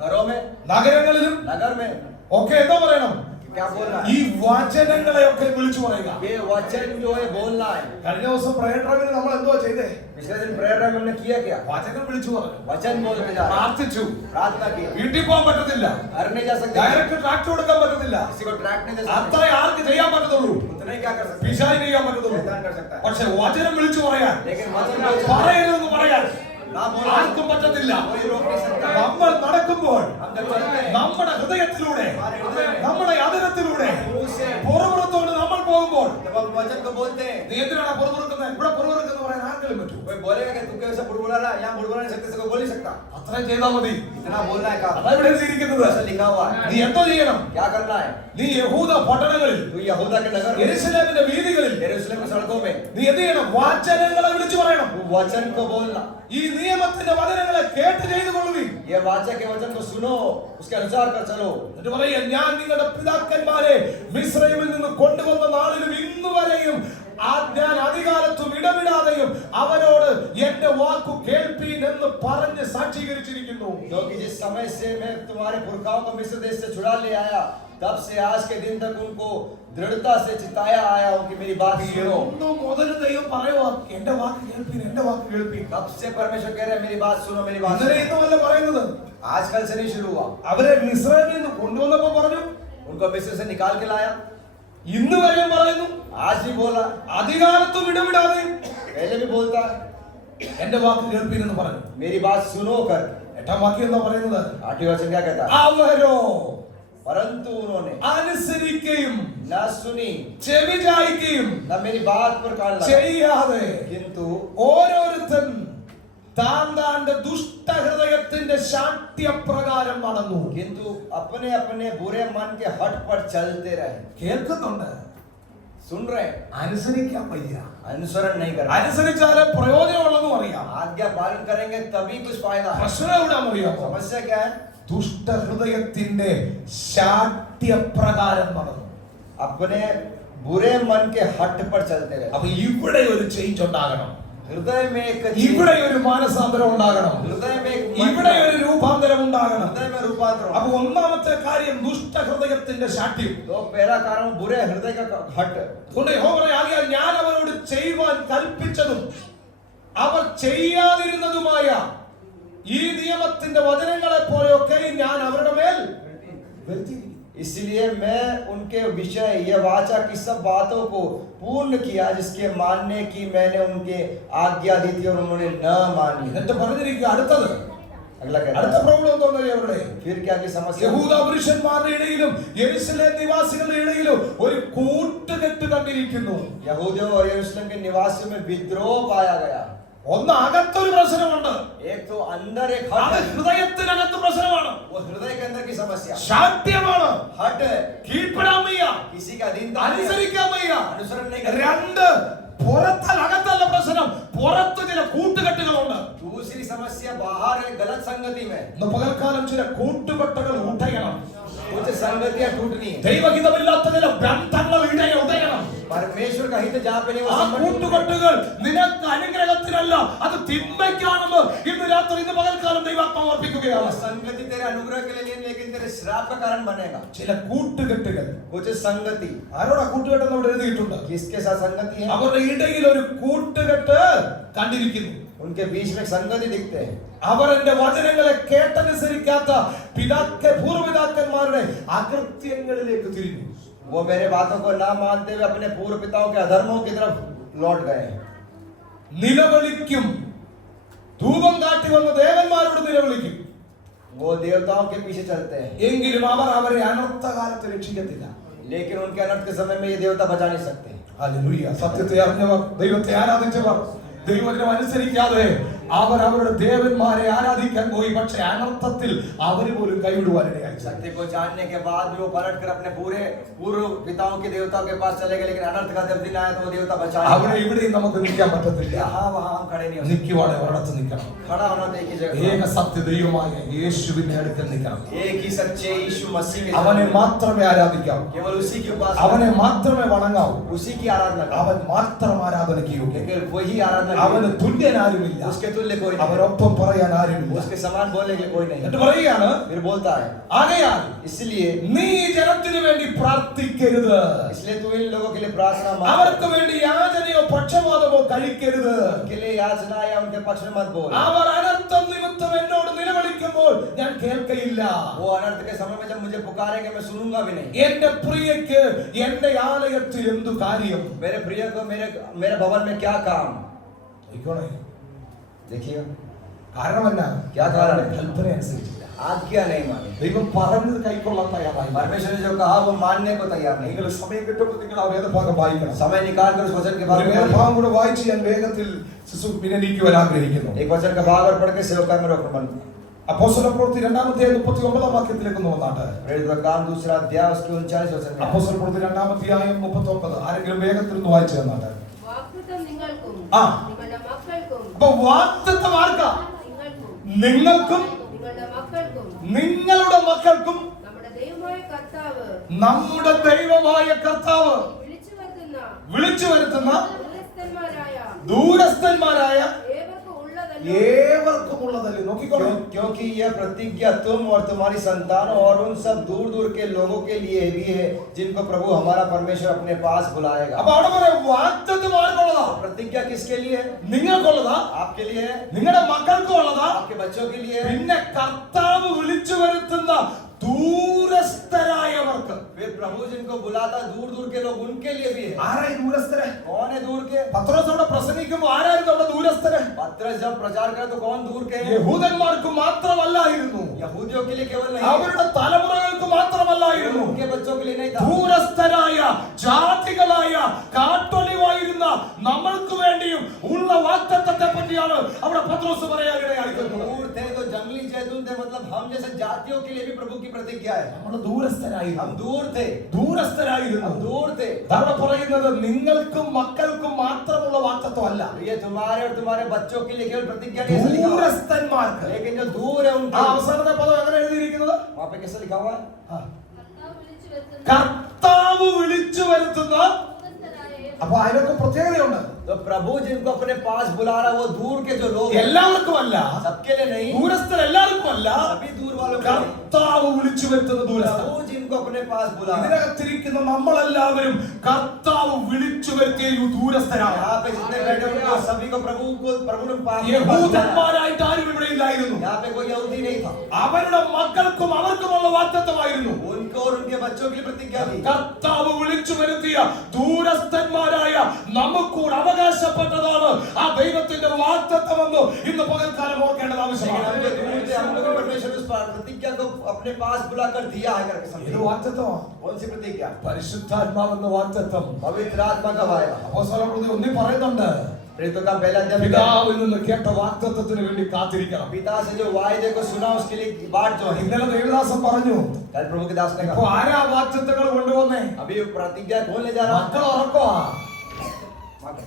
घरों में, നഗരങ്ങളിലും नगर में ഒക്കെ എന്താ പറയണം? क्या बोलना ഈ है? വചനങ്ങളെയൊക്കെ വിളിച്ചു പറയുക. ये वचन जो है बोलना है। കഴിഞ്ഞ ദിവസം പ്രയർ ഡ്രൈവിന് നമ്മൾ എന്തോ ചെയ്തേ? पिछले दिन प्रेयर में हमने किया क्या? വചനം വിളിച്ചു പറഞ്ഞു, वचन बोलते जा रहे हैं, പ്രാർത്ഥിച്ചു. प्रार्थना की। വീട്ടിൽ പോകാൻ പറ്റത്തില്ല, घर नहीं जा सकते, ഡയറക്റ്റ് ട്രാക്ട് കൊടുക്കാൻ പറ്റത്തില്ല. किसी को ट्रैक नहीं दे അത്ര सकते, ആർക്ക് ചെയ്യാൻ പറ്റത്തുള്ളൂ? उतना ही क्या कर सकते, പിശാചിന് ചെയ്യാൻ പറ്റത്തുള്ളൂ. शैतान कर सकता है। പക്ഷെ വചനം വിളിച്ചു പറയാൻ, लेकिन वचन बोलना പറയരുതെന്ന് പറയാൻ ना बोलना ആർക്കും പറ്റത്തില്ല. कोई रोक नहीं सकता। നമ്മൾ നടക്കുമ്പോൾ हम जब चलते हैं, നമ്മുടെ ഹൃദയത്തിലൂടെ, हमारे हृदय में, നമ്മുടെ അതിരത്തിലൂടെ, मुंह से പുറപുറത്തോട് നമ്മൾ പോകുമ്പോൾ जब हम वचन को बोलते हैं, നീ എന്തിനാണ് പുറപുറക്കുന്നത്? ഇവിടെ പുറപുറക്കെന്ന് പറയാൻ ആർക്കെങ്കിലും പറ്റൂ? कोई बोलेगा कि तू कैसे बुड़बुड़ा रहा है, यहाँ बुड़बुड़ा नहीं सकते, इसको बोल नहीं सकता। അത്രയും ചെയ്താൽ മതി. इतना बोलना है काम। അതാ ഇവിടെ എഴുതിയിരിക്കുന്നത്. ऐसा लिखा हुआ है। നീ എന്തോ ചെയ്യണം? क्या करना है? നീ യഹൂദ പട്ടണങ്ങളിൽ, तू यहूदा के नगर में, യെരൂശലേമിന്റെ വീഥികളിൽ यरूशलेम की सड़कों में നീ എന്ത് ചെയ്യണം? വചനങ്ങളെ വിളിച്ചു പറയണം. तू वचन को बोलना। ഈ നിയമത്തിന്റെ വചനങ്ങളെ കേട്ട് ചെയ്തു കൊള്ളുവിൻ. ये वाचा के वचन को सुनो, उसके अनुसार कर चलो। എന്നിട്ട് പറയുക, ഞാൻ നിങ്ങളുടെ പിതാക്കന്മാരെ മിസ്രയീമിൽ നിന്ന് കൊണ്ടുവന്ന നാളിലും ഇന്നു വരെയും ഞാൻ അധികാലത്തും ഇടവിടാതെയും അവരോട് എന്റെ വാക്കു കേൾപ്പീൻ എന്ന് പറഞ്ഞ് സാക്ഷീകരിച്ചിരിക്കുന്നു. क्योंकि जिस समय से मैं तुम्हारे पुरखाओं को मिस्र देश से छुड़ा ले आया, तब से आज के दिन तक उनको दृढ़ता से चिताया आया हूं कि मेरी बात सुनो। എന്നു മുതൽ ദൈവം പറയുക, എന്റെ വാക്ക് കേൾപ്പീൻ, എന്റെ വാക്ക് കേൾപ്പീൻ. तब से परमेश्वर कह रहे हैं मेरी बात सुनो, मेरी बात ഇന്നലെ सुनो। ഇന്നുമല്ല പറയുന്നത്. आजकल से नहीं शुरू हुआ। അവരെ മിസ്രയീമിൽ നിന്ന് കൊണ്ടുവന്നപ്പോ പറഞ്ഞു, उनको मिस्र से निकाल के लाया, ഇന്ന് വരെയും പറയുന്നു, आज भी बोला, അധികാലത്തും ഇടവിടാതെയും पहले भी बोलता है എന്റെ വാക്ക് കേൾപ്പീൻ എന്ന് പറഞ്ഞു. मेरी बात सुनो कर। എട്ടാം വാക്യം എന്താ പറയുന്നത്? 8वें वचन क्या कहता है? അവരോ परंतु उन्होंने അനുസരിക്കുകയും न सुनी, ചെവി ചായ്ക്കുകയും न मेरी बात पर कान लगाया, ചെയ്യാതെ किंतु ഓരോരുത്തൻ താൻ താന്റെ ദുഷ്ടഹൃദയത്തിന്റെ ശാഠ്യപ്രകാരം നടന്നു. किंतु अपने अपने बुरे मन के हट पर चलते रहे। കേൾക്കുന്നുണ്ട്, सुन रहे हैं, അനുസരിക്കാൻ വയ്യ. अनुसरण नहीं कर रहे। അനുസരിച്ചാലേ പ്രയോജനമുള്ളതും അറിയാം. आज्ञा पालन करेंगे तभी कुछ फायदा है। പ്രശ്നം എവിടെയാണെന്ന് അറിയാമോ? समस्या क्या है? ദുഷ്ടഹൃദയത്തിന്റെ ശാഠ്യപ്രകാരം നടന്നു. अपने बुरे मन के हट पर चलते रहे। അപ്പൊ ഇവിടെ ഒരു ചേഞ്ച് ഉണ്ടാകണം. हृदय में एक ഇവിടെ ഒരു മാനസാന്തരം ഉണ്ടാകണം. हृदय में एक ഇവിടെ ഒരു രൂപാന്തരം ഉണ്ടാകണം. हृदय में रूपांतर हो। അപ്പൊ ഒന്നാമത്തെ കാര്യം ദുഷ്ടഹൃദയത്തിന്റെ ശാഠ്യം. तो पहला कारण बुरे हृदय का हट। അതുകൊണ്ട് യഹോവ പറയുകയാൽ ഞാൻ അവരോട് ചെയ്യുവാൻ കൽപ്പിച്ചതും അവർ ചെയ്യാതിരുന്നതുമായ ഈ നിയമത്തിന്റെ വചനങ്ങളെ പോലെയൊക്കെ ഞാൻ അവരുടെ മേൽ വരുത്തിയിരിക്കുന്നു. इसलिए मैं उनके विषय यह वाचा की सब बातों को पूर्ण किया जिसके मानने की मैंने उनके आज्ञा दी थी और उन्होंने न मानी। എന്നിട്ട് പറഞ്ഞിരിക്കുക അടുത്തത്, अगला कहता അടുത്ത है, പ്രോബ്ലം എന്താണെന്ന് അവരുടെ फिर क्या की समस्या? യഹൂദ പുരുഷന്മാരുടെ ഇടയിലും യെരൂശലേം നിവാസികളുടെ ഇടയിലും ഒരു കൂട്ടുകെട്ട് കണ്ടിരിക്കുന്നു. यहूदियों और यरूशलेम के निवासियों में विद्रोह पाया गया। ഒന്ന് അകത്തൊരു പ്രശ്നമുണ്ട്, एक तो अंदर एक അത് हट है, ഹൃദയത്തിനകത്ത് പ്രശ്നമാണ്, वो हृदय के अंदर की समस्या ശാഠ്യമാണ്, हट है, കീഴ്പ്പെടാൻ വയ്യ, किसी का अधीनता नहीं है, അനുസരിക്കാൻ വയ്യ. अनुसरण नहीं करता। രണ്ട്, പുറത്തല്ല പ്രശ്നം, പുറത്ത് ചില കൂട്ടുകെട്ടുകളുണ്ട്. दूसरी समस्या बाहर है, गलत संगति में। ഇന്ന് പകൽക്കാലം ചില കൂട്ടുകെട്ടുകൾ ഉടയണം. कुछ संगतियां टूटनी है, ദൈവഹിതമില്ലാത്ത ചില ബന്ധങ്ങൾ ഉടയണം. परमेश्वर का हित जहाँ पे नहीं वो ആ संगति टूटनी है। കൂട്ടുകെട്ടുകൾ നിനക്ക് അനുഗ്രഹത്തിനല്ല, അത് തിന്മയ്ക്കാണെന്ന് ഇന്ന് രാത്രി ഇന്ന് പകൽക്കാലം ദൈവാത്മാവ് ഓർപ്പിക്കുകയാണ്. वो संगति तेरे अनुग्रह के लिए नहीं, लेकिन तेरे श्राप का कारण बनेगा। ചില കൂട്ടുകെട്ടുകൾ, कुछ संगति ആരോടാ കൂട്ടുകെട്ടെന്ന് അവിടെ എഴുതിയിട്ടുണ്ട്. किसके साथ संगति है? അവരുടെ ഇടയിൽ ഒരു കൂട്ടുകെട്ട് കണ്ടിരിക്കുന്നു. उनके बीच में संगति दिखते हैं। അവർ എന്റെ വചനങ്ങളെ കേട്ടനുസരിക്കാത്ത പൂർവ്വപിതാക്കന്മാരുടെ അകൃത്യങ്ങളിലേക്ക് തിരിഞ്ഞു. वो मेरे बातों को ना मानते हुए अपने पूर्व पिताओं के अधर्मों की तरफ लौट गए। നിലവിളിക്കും, ധൂപം കാട്ടി വന്ന ദേവന്മാരോട് നിലവിളിക്കും, वो देवताओं के पीछे चलते हैं, എങ്കിലും അവർ അവരെ അനർത്ഥകാലത്ത് രക്ഷിക്കത്തില്ല. लेकिन उनके अनर्थ के समय में ये देवता बचा नहीं सकते। ഹല്ലേലൂയ. സത്യത്തെ അറിഞ്ഞവർ, ദൈവത്തെ ആരാധിച്ചവർ, ദൈവവചനം അനുസരിക്കാതെ അവർ അവരുടെ ദേവന്മാരെ ആരാധിക്കാൻ പോയി. പക്ഷേ അനർത്ഥത്തിൽ അവര് പോലും കൈവിടുവാനിടയായി. सत्य को जानने के बाद भी वो पलट कर अपने पूर्व पिताओं के देवताओं के पास चले गए, लेकिन अनर्थ का जब दिन आया तो वो देवता बचा लिया। അവിടെ ഇവിടെയും നമുക്ക് നിൽക്കാൻ പറ്റത്തില്ല. यहाँ वहाँ हम खड़े नहीं हो सकते। നിൽക്കുവാണെ ഒരിടത്ത് നിൽക്കണം. खड़ा होना तो एक ही जगह। ഏക സത്യ ദൈവമായ യേശുവിന്റെ അടുക്കൽ നിൽക്കണം. एक ही सच्चे यीशु मसीह के അവനെ മാത്രമേ ആരാധിക്കാവൂ. केवल उसी की उपासना, അവനെ മാത്രമേ വണങ്ങാവൂ. उसी की आराधना करो। അവൻ മാത്രം ആരാധനയ്ക്ക് യോഗ്യൻ. लेकिन वही आराधना, അവന് തുല്യനാരുമില്ല. उसके तुल्य कोई नहीं, അവനൊപ്പം പറയാൻ ആരുമില്ല. उसके समान बोलने के लिए कोई नहीं। എന്നിട്ട് പറയുകയാണ്, फिर बोलता है, ആകയാൽ इसलिए നീ ജനത്തിനു വേണ്ടി പ്രാർത്ഥിക്കരുത്. इसलिए तू इन लोगों के लिए प्रार्थना मत അവർക്ക് വേണ്ടി യാചനയോ പക്ഷപാതമോ കഴിക്കരുത്. उनके लिए याचना या उनके पक्ष में मत बोल। അവർ അനർത്ഥം നിമിത്തം എന്നോട് നിലവിളിക്കുമ്പോൾ ഞാൻ കേൾക്കയില്ല. वो अनर्थ के समय में जब मुझे पुकारेंगे मैं सुनूंगा भी नहीं। എന്റെ പ്രിയക്ക് എന്റെ ആലയത്തിൽ എന്തു കാര്യം? मेरे प्रिय को मेरे भवन में क्या काम? देखिए കാരണം എന്നാ? क्या कारण है? കൽപ്പന അനുസരിച്ചില്ല. आज्ञा नहीं मानी। ദൈവം പറഞ്ഞത് കൈക്കൊള്ളാൻ തയ്യാറായി. परमेश्वर ने जो कहा वो मानने को तैयार नहीं। നിങ്ങൾ സമയം കിട്ടുമ്പോൾ നിങ്ങൾ ആ വേദഭാഗം വായിക്കണം. समय निकाल कर उस वचन के बारे ഒരു में വേദഭാഗം കൂടെ വായിച്ച് ഞാൻ വേഗത്തിൽ വിനയിക്കുവാൻ ആഗ്രഹിക്കുന്നു. एक वचन का भाग और पढ़ के सेवकाई में रोकना मन। അപ്പോസ്തലപ്രവൃത്തി 2-39 വാക്യത്തിലേക്ക് വന്നാട്ടെ. प्रेरित का काम 2 अध्याय उसके 39 वचन में। അപ്പോസ്തലപ്രവൃത്തി 2-39 ആരെങ്കിലും വേഗത്തിൽ ഒന്ന് വായിച്ചു തന്നാട്ടെ. വാഗ്ദത്തം നിങ്ങൾക്കും ആ. നിങ്ങളുടെ മക്കൾക്കും അപ്പൊ വാഗ്ദത്തം ആർക്കാ? നിങ്ങൾക്കും നിങ്ങളുടെ മക്കൾക്കും നിങ്ങളുടെ മക്കൾക്കും നമ്മുടെ ദൈവമായ കർത്താവ് നമ്മുടെ ദൈവമായ കർത്താവ് വിളിച്ചു വരുത്തുന്ന ദൂരസ്ഥന്മാരായ ഏവർക്കും ഉള്ളതല്ലേ. നോക്കിക്കോളൂ, क्योंकि यह प्रतिज्ञा तुम और तुम्हारी संतान और उन सब दूर दूर के लोगों के लिए भी है जिनको प्रभु हमारा परमेश्वर अपने पास बुलाएगा। അപ്പൊ അവിടെ പറയാം വാഗ്ദത്തം ആർക്കുള്ളതാ? प्रतिज्ञा किसके लिए है? നിങ്ങൾക്കുള്ളതാ, आपके लिए है, നിങ്ങളുടെ മക്കൾക്കുള്ളതാ, आपके बच्चों के लिए है। പിന്നെ കർത്താവ് വിളിച്ചു വരുത്തുന്ന ദൂരസ്ഥരായവർക്ക്. फिर प्रभु जिनको बुलाता दूर दूर के लोग उनके लिए भी है। ആരായി ദൂരസ്ഥരെ? कौन है दूर के? പത്രോസ് അവിടെ പ്രസംഗിക്കുമ്പോൾ ആരായിരുന്നു അവിടെ ദൂരസ്ഥരെ? पत्रस जब प्रचार करे तो कौन दूर के हैं? യഹൂദന്മാർക്ക് മാത്രമല്ലായിരുന്നു, यहूदियों के लिए केवल नहीं, അവരുടെ തലമുറകൾക്ക് മാത്രമല്ലായിരുന്നു, उनके बच्चों के लिए नहीं था। ദൂരസ്ഥരായ ജാതികളായ കാട്ടൊലിവായിരുന്ന നമ്മൾക്ക് വേണ്ടിയും ഉള്ള വാഗ്ദത്തത്തെ പറ്റിയാണ് അവിടെ പത്രോസ് പറയാനിടയായി. दूर थे तो जंगली जैतून थे, मतलब हम जैसे जातियों के लिए भी प्रभु की प्रतिज्ञा है। നമ്മൾ ദൂരസ്ഥരായിരുന്നു, हम दूर थे, ദൂരസ്ഥരായിരുന്നു. हम दूर थे। അവിടെ പറയുന്നത് നിങ്ങൾക്കും മക്കൾക്കും മാത്രമുള്ള വാഗ്ദത്തമല്ല, ये तुम्हारे और तुम्हारे बच्चों के लिए केवल प्रतिज्ञा नहीं, ऐसा लिखा हुआ है। ദൂരസ്ഥന്മാർക്ക്. लेकिन जो दूर है ആ उनके, അവസാനത്തെ പദം എങ്ങനെ എഴുതിയിരിക്കുന്നത്? वहां पे कैसा लिखा हुआ है? കർത്താവ് വിളിച്ചു വരുത്തുന്ന. അപ്പൊ അതിനൊക്കെ പ്രത്യേകതയുണ്ട്. तो प्रभु जिनको अपने पास बुला रहा है वो दूर के जो लोग हैं, എല്ലാവർക്കും അല്ല, सबके लिए नहीं, ദൂരസ്ഥർ എല്ലാവർക്കും അല്ല, सभी दूर वालों के लिए। കർത്താവ് വിളിച്ചു വരുത്തുന്ന ദൂരസ്ഥർ. प्रभु जिनको अपने पास बुला रहा है। ഇതിനകത്തിരിക്കുന്ന നമ്മളെല്ലാവരും കർത്താവ് വിളിച്ചു വരുത്തിയ ഈ ദൂരസ്ഥരാണ്. यहाँ पे जितने बैठे हुए हैं, सभी को प्रभु ने पास बुलाया। യഹൂദന്മാരായിട്ട് ആരും ഇവിടെ ഇല്ലായിരുന്നു. यहाँ पे कोई यहूदी नहीं था। അവരുടെ മക്കൾക്കും അവർക്കുമുള്ള വാഗ്ദത്തമായിരുന്നു. उनको और उनके बच्चों की प्रतिज्ञा थी। കർത്താവ് വിളിച്ചു വരുത്തിയ ദൂരസ്ഥന്മാരായ നമുക്കൂടെ അവകാശപ്പെട്ടതാണ് ആ ദൈവത്തിന്റെ വാഗ്ദത്തമെന്ന് ഇന്ന് പകൽക്കാലം ഓർക്കേണ്ടത് ആവശ്യമാണ്. परमेश्वर उस प्रतिज्ञा को अपने पास बुलाकर दिया है करके ഇത് समझो। വാഗ്ദത്തമാണ്. कौन सी प्रतिज्ञा? പരിശുദ്ധാത്മാവെന്ന വാഗ്ദത്തം. पवित्र आत्मा कब आएगा? അപ്പോസ്തലപ്രവൃത്തി 1 പറയുന്നുണ്ട്, प्रेरितों का पहला अध्याय में പിതാവിൽ നിന്ന് കേട്ട വാഗ്ദത്തത്തിന് വേണ്ടി കാത്തിരിക്കണം. पिता से जो वायदे को सुना उसके लिए बाट जो है। ഇന്നലെ ദേവദാസൻ പറഞ്ഞു, कल प्रभु के दास ने ഇപ്പൊ कहा, ആരാ വാഗ്ദത്തങ്ങൾ കൊണ്ടുവന്നേ? अभी प्रतिज्ञा कौन ले जा रहा മക്കൾ ഉറക്കവാ, है?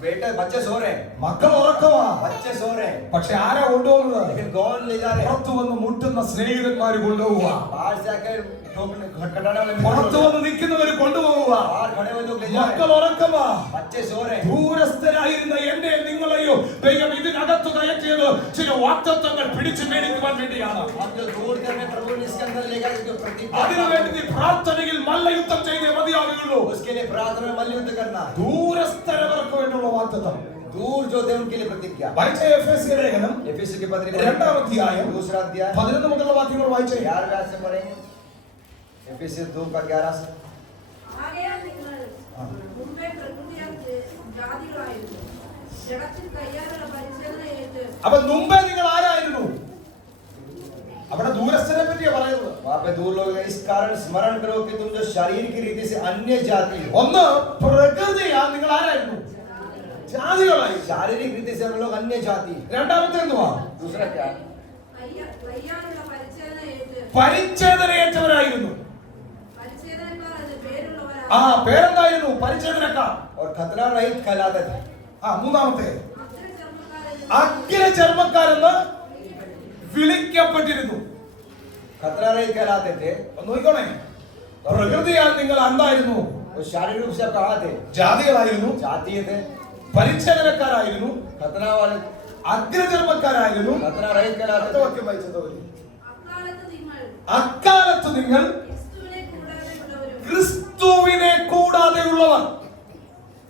बेटे बच्चे सो रहे हैं, മക്കൾ ഉറക്കവാ. बच्चे सो रहे हैं, പക്ഷെ ആരാ കൊണ്ടുപോകുന്നത്? लेकिन कौन ले जा रहे हैं? പുറത്തു വന്ന് മുട്ടുന്ന സ്നേഹിതന്മാര് കൊണ്ടുപോവുക, बाहर से आकर ठोकने खटखटाने वाले പുറത്തു मित्र, വന്ന് നിൽക്കുന്നവര് കൊണ്ടുപോവുക. बाहर खड़े हुए लोग ले जा रहे മക്കൾ हैं, ഉറക്കവാ. बच्चे सो रहे हैं। ദൂരസ്ഥരായിരുന്ന എന്നെ നിങ്ങളെയോ ദൈവം ഇതിനകത്ത് കയറ്റിയത് ചില വാഗ്ദത്തങ്ങൾ പിടിച്ചു മേടിക്കുവാൻ വേണ്ടിയാണ്. हम जो दूर थे हमें प्रभु ने इसके अंदर लेकर जो प्रतिज्ञा, അതിനുവേണ്ടി നീ പ്രാർത്ഥനയിൽ മല്ലയുദ്ധം ചെയ്തേ മതിയാകുള്ളൂ. उसके लिए प्रार्थना में मल्लयुद्ध करना है। ദൂരസ്ഥരവർക്ക് വേണ്ടിയുള്ള വാഗ്ദത്തം. दूर जो थे उनके लिए प्रतिज्ञा। വായിച്ച എഫെസ്യ ലേഖനം एफेसी की पत्री 2 अध्याയം 2 अध्याय 11 മുതലുള്ള വാക്യങ്ങൾ വായിച്ചേ. 11 व्यास से पढ़ेंगे। एफेसी 2 का 11 से। ആകയാൽ നിങ്ങൾ മുമ്പേ പ്രകൃതിയാൽ ജാതികളായിരുന്നു, ജഡത്തിൽ കയ്യാലുള്ള പരിശോധനയേറ്റ് അപ്പൊ മുമ്പേ നിങ്ങൾ ആരായിരുന്നു? അവിടെ ദൂരസ്ഥരെ പറ്റിയാ പറയുന്നത്. वहां पे दूर लोग हैं, इस कारण स्मरण करो कि तुम जो शरीर की रीति से अन्य जाति हो। ഒന്ന് പ്രകൃതിയാ നിങ്ങൾ ആരായിരുന്നു? ജാതി ജാതികളായി. शारीरिक रीति से हम लोग अन्य जाति। രണ്ടാമത്തെ എന്തുവാ? दूसरा क्या? കയ്യാലുള്ള പരിച്ഛേദന ഏറ്റ് പരിച്ഛേദനയേറ്റവരായിരുന്നു. പരിച്ഛേദനക്കാർ എന്ന് പേരുള്ളവരാണ്. ആ പേരെന്തായിരുന്നു? പരിച്ഛേദനക്കാർ. और खतना रहित कहलाते थे। മൂന്നാമത്തെ അഗ്രചർമ്മക്കാരെന്ന് അഗ്രചർമ്മക്കാരെന്ന് വിളിക്കപ്പെട്ടിരുന്നു. खतना रहित कहलाते थे। ഒന്ന് നോക്കിക്കോണേ, പ്രകൃതിയാൽ നിങ്ങൾ എന്തായിരുന്നു? वो शारीरिक रूप से कहाँ थे? ജാതികളായിരുന്നു, जातीय थे, പരിച്ഛേദനക്കാരായിരുന്നു, खतना वाले, അഗ്രചർമ്മക്കാരായിരുന്നു. खतना रहित അടുത്ത कहलाते थे। വാക്യം വായിച്ചത് പോലെ. അക്കാലത്ത് നിങ്ങൾ അക്കാലത്ത് നിങ്ങൾ ക്രിസ്തുവിനെ കൂടാതെ ക്രിസ്തുവിനെ ഉള്ളവരും കൂടാതെയുള്ളവർ.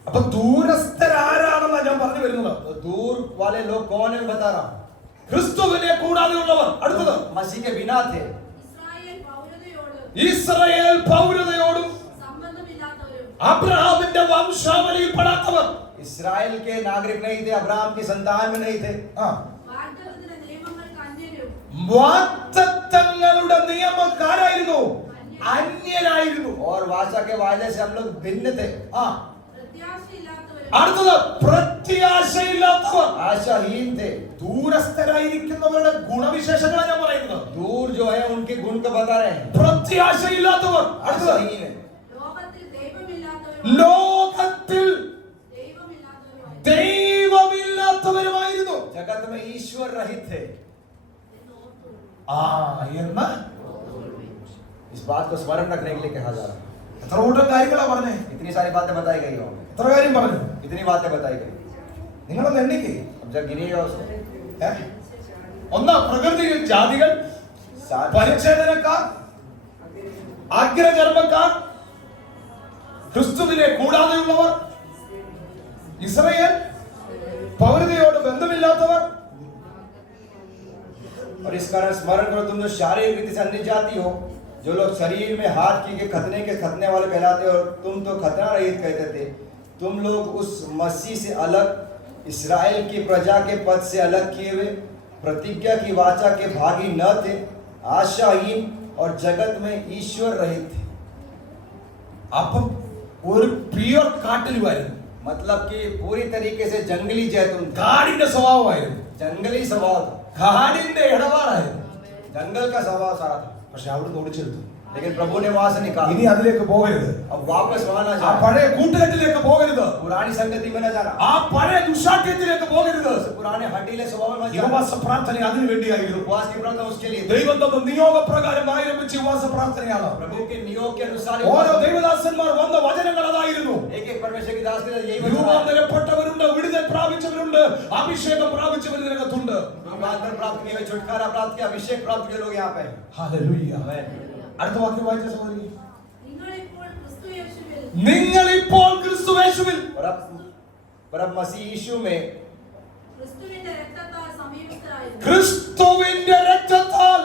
അപ്പൊ ദൂരസ്ഥരാരാണെന്നാ ഞാൻ പറഞ്ഞു വരുന്നത്. तो दूर वाले लोग कौन है बता रहा हूँ। ക്രിസ്തുവിനെ കൂടാതെയുള്ളവർ. അടുത്തത് मसीह के बिना थे। ഇസ്രായേൽ പൗരതയോട് ഇസ്രായേൽ പൗരതയോടും സംബന്ധമില്ലാത്തവരും അബ്രഹാമിന്റെ വംശാവലിയിൽപ്പെടാത്തവർ. इस्राएल के नागरिक नहीं थे, अब्राहम की संतान में नहीं थे। വാഗ്ദത്തത്തിന്റെ നിയമങ്ങൾക്ക് അന്യരും വാഗ്ദത്തങ്ങളുടെ നിയമക്കാരായിരുന്നു, അന്യരായിരുന്നു. और वाचा के वायदे से हम लोग भिन्न थे। പ്രത്യാശയില്ലാത്തവരും അടുത്തത് പ്രത്യാശയില്ലാത്തവർ. आशाहीन थे। ദൂരസ്ഥരായിരിക്കുന്നവരുടെ ഗുണവിശേഷങ്ങളാണ് ഞാൻ പറയുന്നത്. दूर जो है उनके गुण को बता रहे हैं। പ്രത്യാശയില്ലാത്തവർ. അടുത്തത് आशाहीन है। ലോകത്തിൽ ദൈവമില്ലാത്തവരും ലോകത്തിൽ ദൈവമില്ലാത്തവരുമായി ദൈവമില്ലാത്തവരുമായിരുന്നു. जगत में ईश्वर रहित थे। എന്ന് इस बात को स्मरण रखने के लिए कहा जा रहा है। എത്ര കൂട്ടം കാര്യങ്ങളാ പറഞ്ഞേ? इतनी सारी बातें बताई गई हो, എത്ര കാര്യം പറഞ്ഞു? इतनी बातें बताई गई। നിങ്ങളൊന്ന് എണ്ണിക്കേ. अब जब गिनिएगा उसको, ഒന്ന് പ്രകൃതിയിൽ ജാതികൾ, പരിച്ഛേദനക്കാർ, അഗ്രചർമ്മക്കാർ, ക്രിസ്തുവിനെ കൂടാതെയുള്ളവർ, ഇസ്രായേൽ പൗരതയോട് ബന്ധമില്ലാത്തവർ. और इस कारण स्मरण करो, तुम जो शारीरिक रीति से अन्य जाति हो, जो लोग शरीर में हाथ की के खतने वाले कहलाते हो, और तुम तो खतना रहित कहते थे। तुम लोग उस मसीह से अलग, इस्राएल की प्रजा के पद से अलग किए हुए, प्रतिज्ञा की वाचा के भागी न थे, आशाहीन और जगत में ईश्वर रहित थे। അപ്പം ഒരു പ്രിയർ കാട്ടിലുമായിരുന്നു. मतलब कि पूरी तरीके से जंगली जैतून था। കാടിന്റെ സ്വഭാവമായിരുന്നു, जंगली स्वभाव था, കാടിന്റെ ഇടപാടായിരുന്നു. जंगल का स्वभाव सारा था। പക്ഷെ അവിടുന്ന് ഓടിച്ചെടുത്തു. लेकिन प्रभु ने वहां से निकाला। ഇനി അതിലേക്ക് പോകരുത്. अब वापस वहां ना ആ जाए, പഴയ കൂട്ടുകെട്ടിലേക്ക് പോകരുത്. पुरानी संगति में न जाना, ആ പഴയ ദുശാഠ്യത്തിലേക്ക് പോകരുത്. पुराने हटीले स्वभाव में मत जाना। ഉപവാസ പ്രാർത്ഥന അതിനു വേണ്ടിയായിരുന്നു. उपवास की प्रार्थना उसके लिए थी। ദൈവം തന്ന നിയോഗപ്രകാരം ആരംഭിച്ച ഉപവാസ പ്രാർത്ഥനയാണ്. प्रभु के नियोग के अनुसार ഓരോ ദൈവദാസന്മാർ വന്ന വചനങ്ങൾ അതായിരുന്നു. एक एक परमेश्वर की दास के यही वचन है। രൂപാന്തരപ്പെട്ടവരുണ്ട്, വിടുതൽ പ്രാപിച്ചവരുണ്ട്, അഭിഷേകം പ്രാപിച്ചവർ ഇതിനകത്തുണ്ട്. रूपांतर प्राप्त किए हुए, छुटकारा प्राप्त किया, अभिषेक प्राप्त किए लोग यहाँ पे हैं। ഹല്ലേലൂയ. आमेन। അടുത്ത വാക്യം വായിച്ച സഹോദരി. നിങ്ങളിപ്പോൾ ക്രിസ്തു യേശുവിൽ നിങ്ങൾ ഇപ്പോൾ ക്രിസ്തുയേശുവിൽ. और अब मसीह यीशु में ക്രിസ്തുവിന്റെ രക്തത്താൽ സമീപസ്ഥരായിരുന്നു. ക്രിസ്തുവിന്റെ രക്തത്താൽ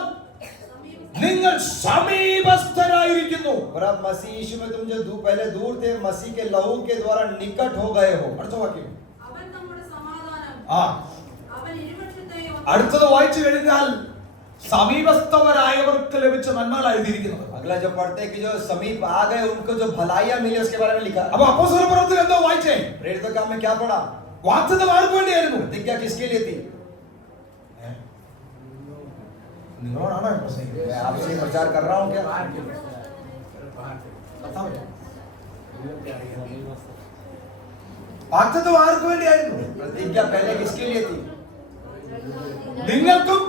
നിങ്ങൾ സമീപസ്ഥരായിരിക്കുന്നു. और अब मसीह यीशु में तुम जो पहले दूर थे, मसीह के लहू के द्वारा निकट हो गए हो। അടുത്ത വാക്യം. അവൻ നമ്മുടെ സമാധാനം. ആ അവൻ ഇരുപക്ഷത്തെയും അടുത്തത് വായിച്ചു കഴിഞ്ഞാൽ സമീപസ്ഥവരായവർക്ക് ലഭിച്ച നന്മകളാണ് എഴുതിയിരിക്കുന്നത്. अगला जो पढ़ते हैं कि जो समीप आ गए उनको जो भलाइयां मिली उसके बारे में लिखा। അപ്പൊ അപ്പോസ്തല പ്രവൃത്തിയിൽ എന്തോ വായിച്ചേ? प्रेरितों काम में क्या पढ़ा? വാഗ്ദത്തം ആർക്ക് വേണ്ടിയായിരുന്നു? प्रतिज्ञा किसके लिए थी? നിങ്ങളോടാണോ ഞാൻ പ്രസംഗിക്കുന്നത്? मैं आपसे प्रचार कर रहा हूँ क्या? വാഗ്ദത്തം ആർക്ക് വേണ്ടിയായിരുന്നു? प्रतिज्ञा पहले किसके लिए थी? നിങ്ങൾക്കും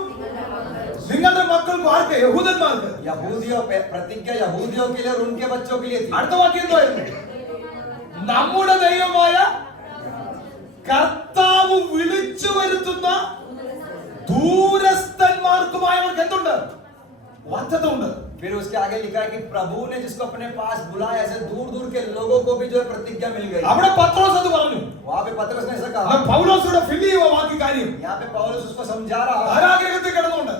നിങ്ങളുടെ മക്കൾക്കും ആർക്ക്? യഹൂദന്മാർക്ക്. यहूदियों पे प्रतिज्ञा यहूदियों के लिए और उनके बच्चों के लिए थी। അടുത്ത വാക്യം എന്തായിരുന്നു? നമ്മുടെ ദൈവമായ കർത്താവ് വിളിച്ചു വരുത്തുന്ന ദൂരസ്ഥന്മാർക്കുമായവർക്ക് എന്തുണ്ട്? വാഗ്ദത്തമുണ്ട്. फिर उसके आगे लिखा है कि प्रभु ने जिसको अपने पास बुलाया, ऐसे दूर दूर के लोगों को भी जो है प्रतिज्ञा मिल गई। അവിടെ പത്രോസ് അത് പറഞ്ഞു. वहां पे पतरस ने ऐसा कहा। പൗലോസിയുടെ ഫില്ല് ചെയ്യുക ബാക്കി കാര്യം. यहाँ पे पौलुस उसको समझा रहा है। കാരാഗൃഹത്തിൽ കിടന്നുകൊണ്ട്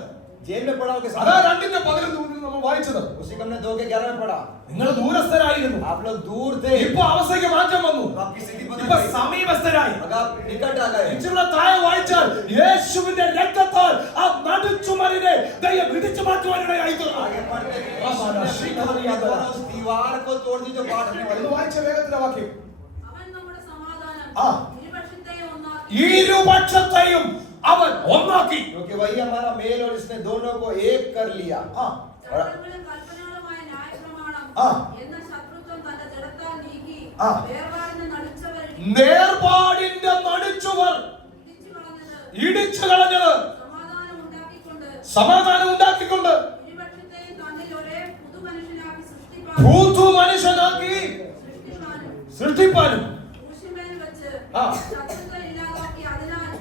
जेल में पड़ा होकर അതാ 2:11 നമ്മൾ വായിച്ചത്. उसी को हमने 2:11 में पढ़ा। നിങ്ങൾ ദൂരസ്ഥരായിരുന്നു, आप लोग दूर थे, ഇപ്പൊ അവസ്ഥയ്ക്ക് മാറ്റം വന്നു. तो आपकी स्थिति बदल ഇപ്പൊ गई। സമീപസ്ഥരായി. अब आप निकट आ गए। ഇച്ചിരി താഴെ വായിച്ചാൽ യേശുവിന്റെ രക്തത്താൽ ആ നടുച്ചുമരിനെ ദൈവം ഇടിച്ചു മാറ്റുവാനിടയായി തീർന്നു. आगे पढ़ते हैं हाँ, हाँ, उस दीवार को तोड़ दी जो बांटने वाली। വായിച്ച വേഗത്തിലെ വാക്യം. അവൻ നമ്മുടെ സമാധാനം ആ. ഇരുപക്ഷത്തെയും ഇരുപക്ഷത്തെയും അവൻ ഒന്നാക്കി. क्योंकि वही हमारा मेल और इसने दोनों को एक कर लिया. ആ, ചട്ടങ്ങളും കൽപ്പനകളുമായ ന്യായപ്രമാണം ആ. എന്ന ശത്രുത്വം തന്റെ ജഡത്താൽ നീക്കി ആ. വേർപാടിനെ നടിച്ചവർ നേർപാടിന്റെ നടിച്ചുവർ ഇടിച്ചു കളഞ്ഞത് സമാധാനം ഉണ്ടാക്കിക്കൊണ്ട് ഇരുപക്ഷത്തെയും തന്നിൽ ഒരേ പുതുമനുഷ്യനാക്കി പുതു മനുഷ്യനാക്കി സൃഷ്ടിപ്പാനും ക്രൂശിന്മേൽ വെച്ച് ആ. ശത്രുക്കളെ ഇല്ലാതാക്കി അതിനാൽ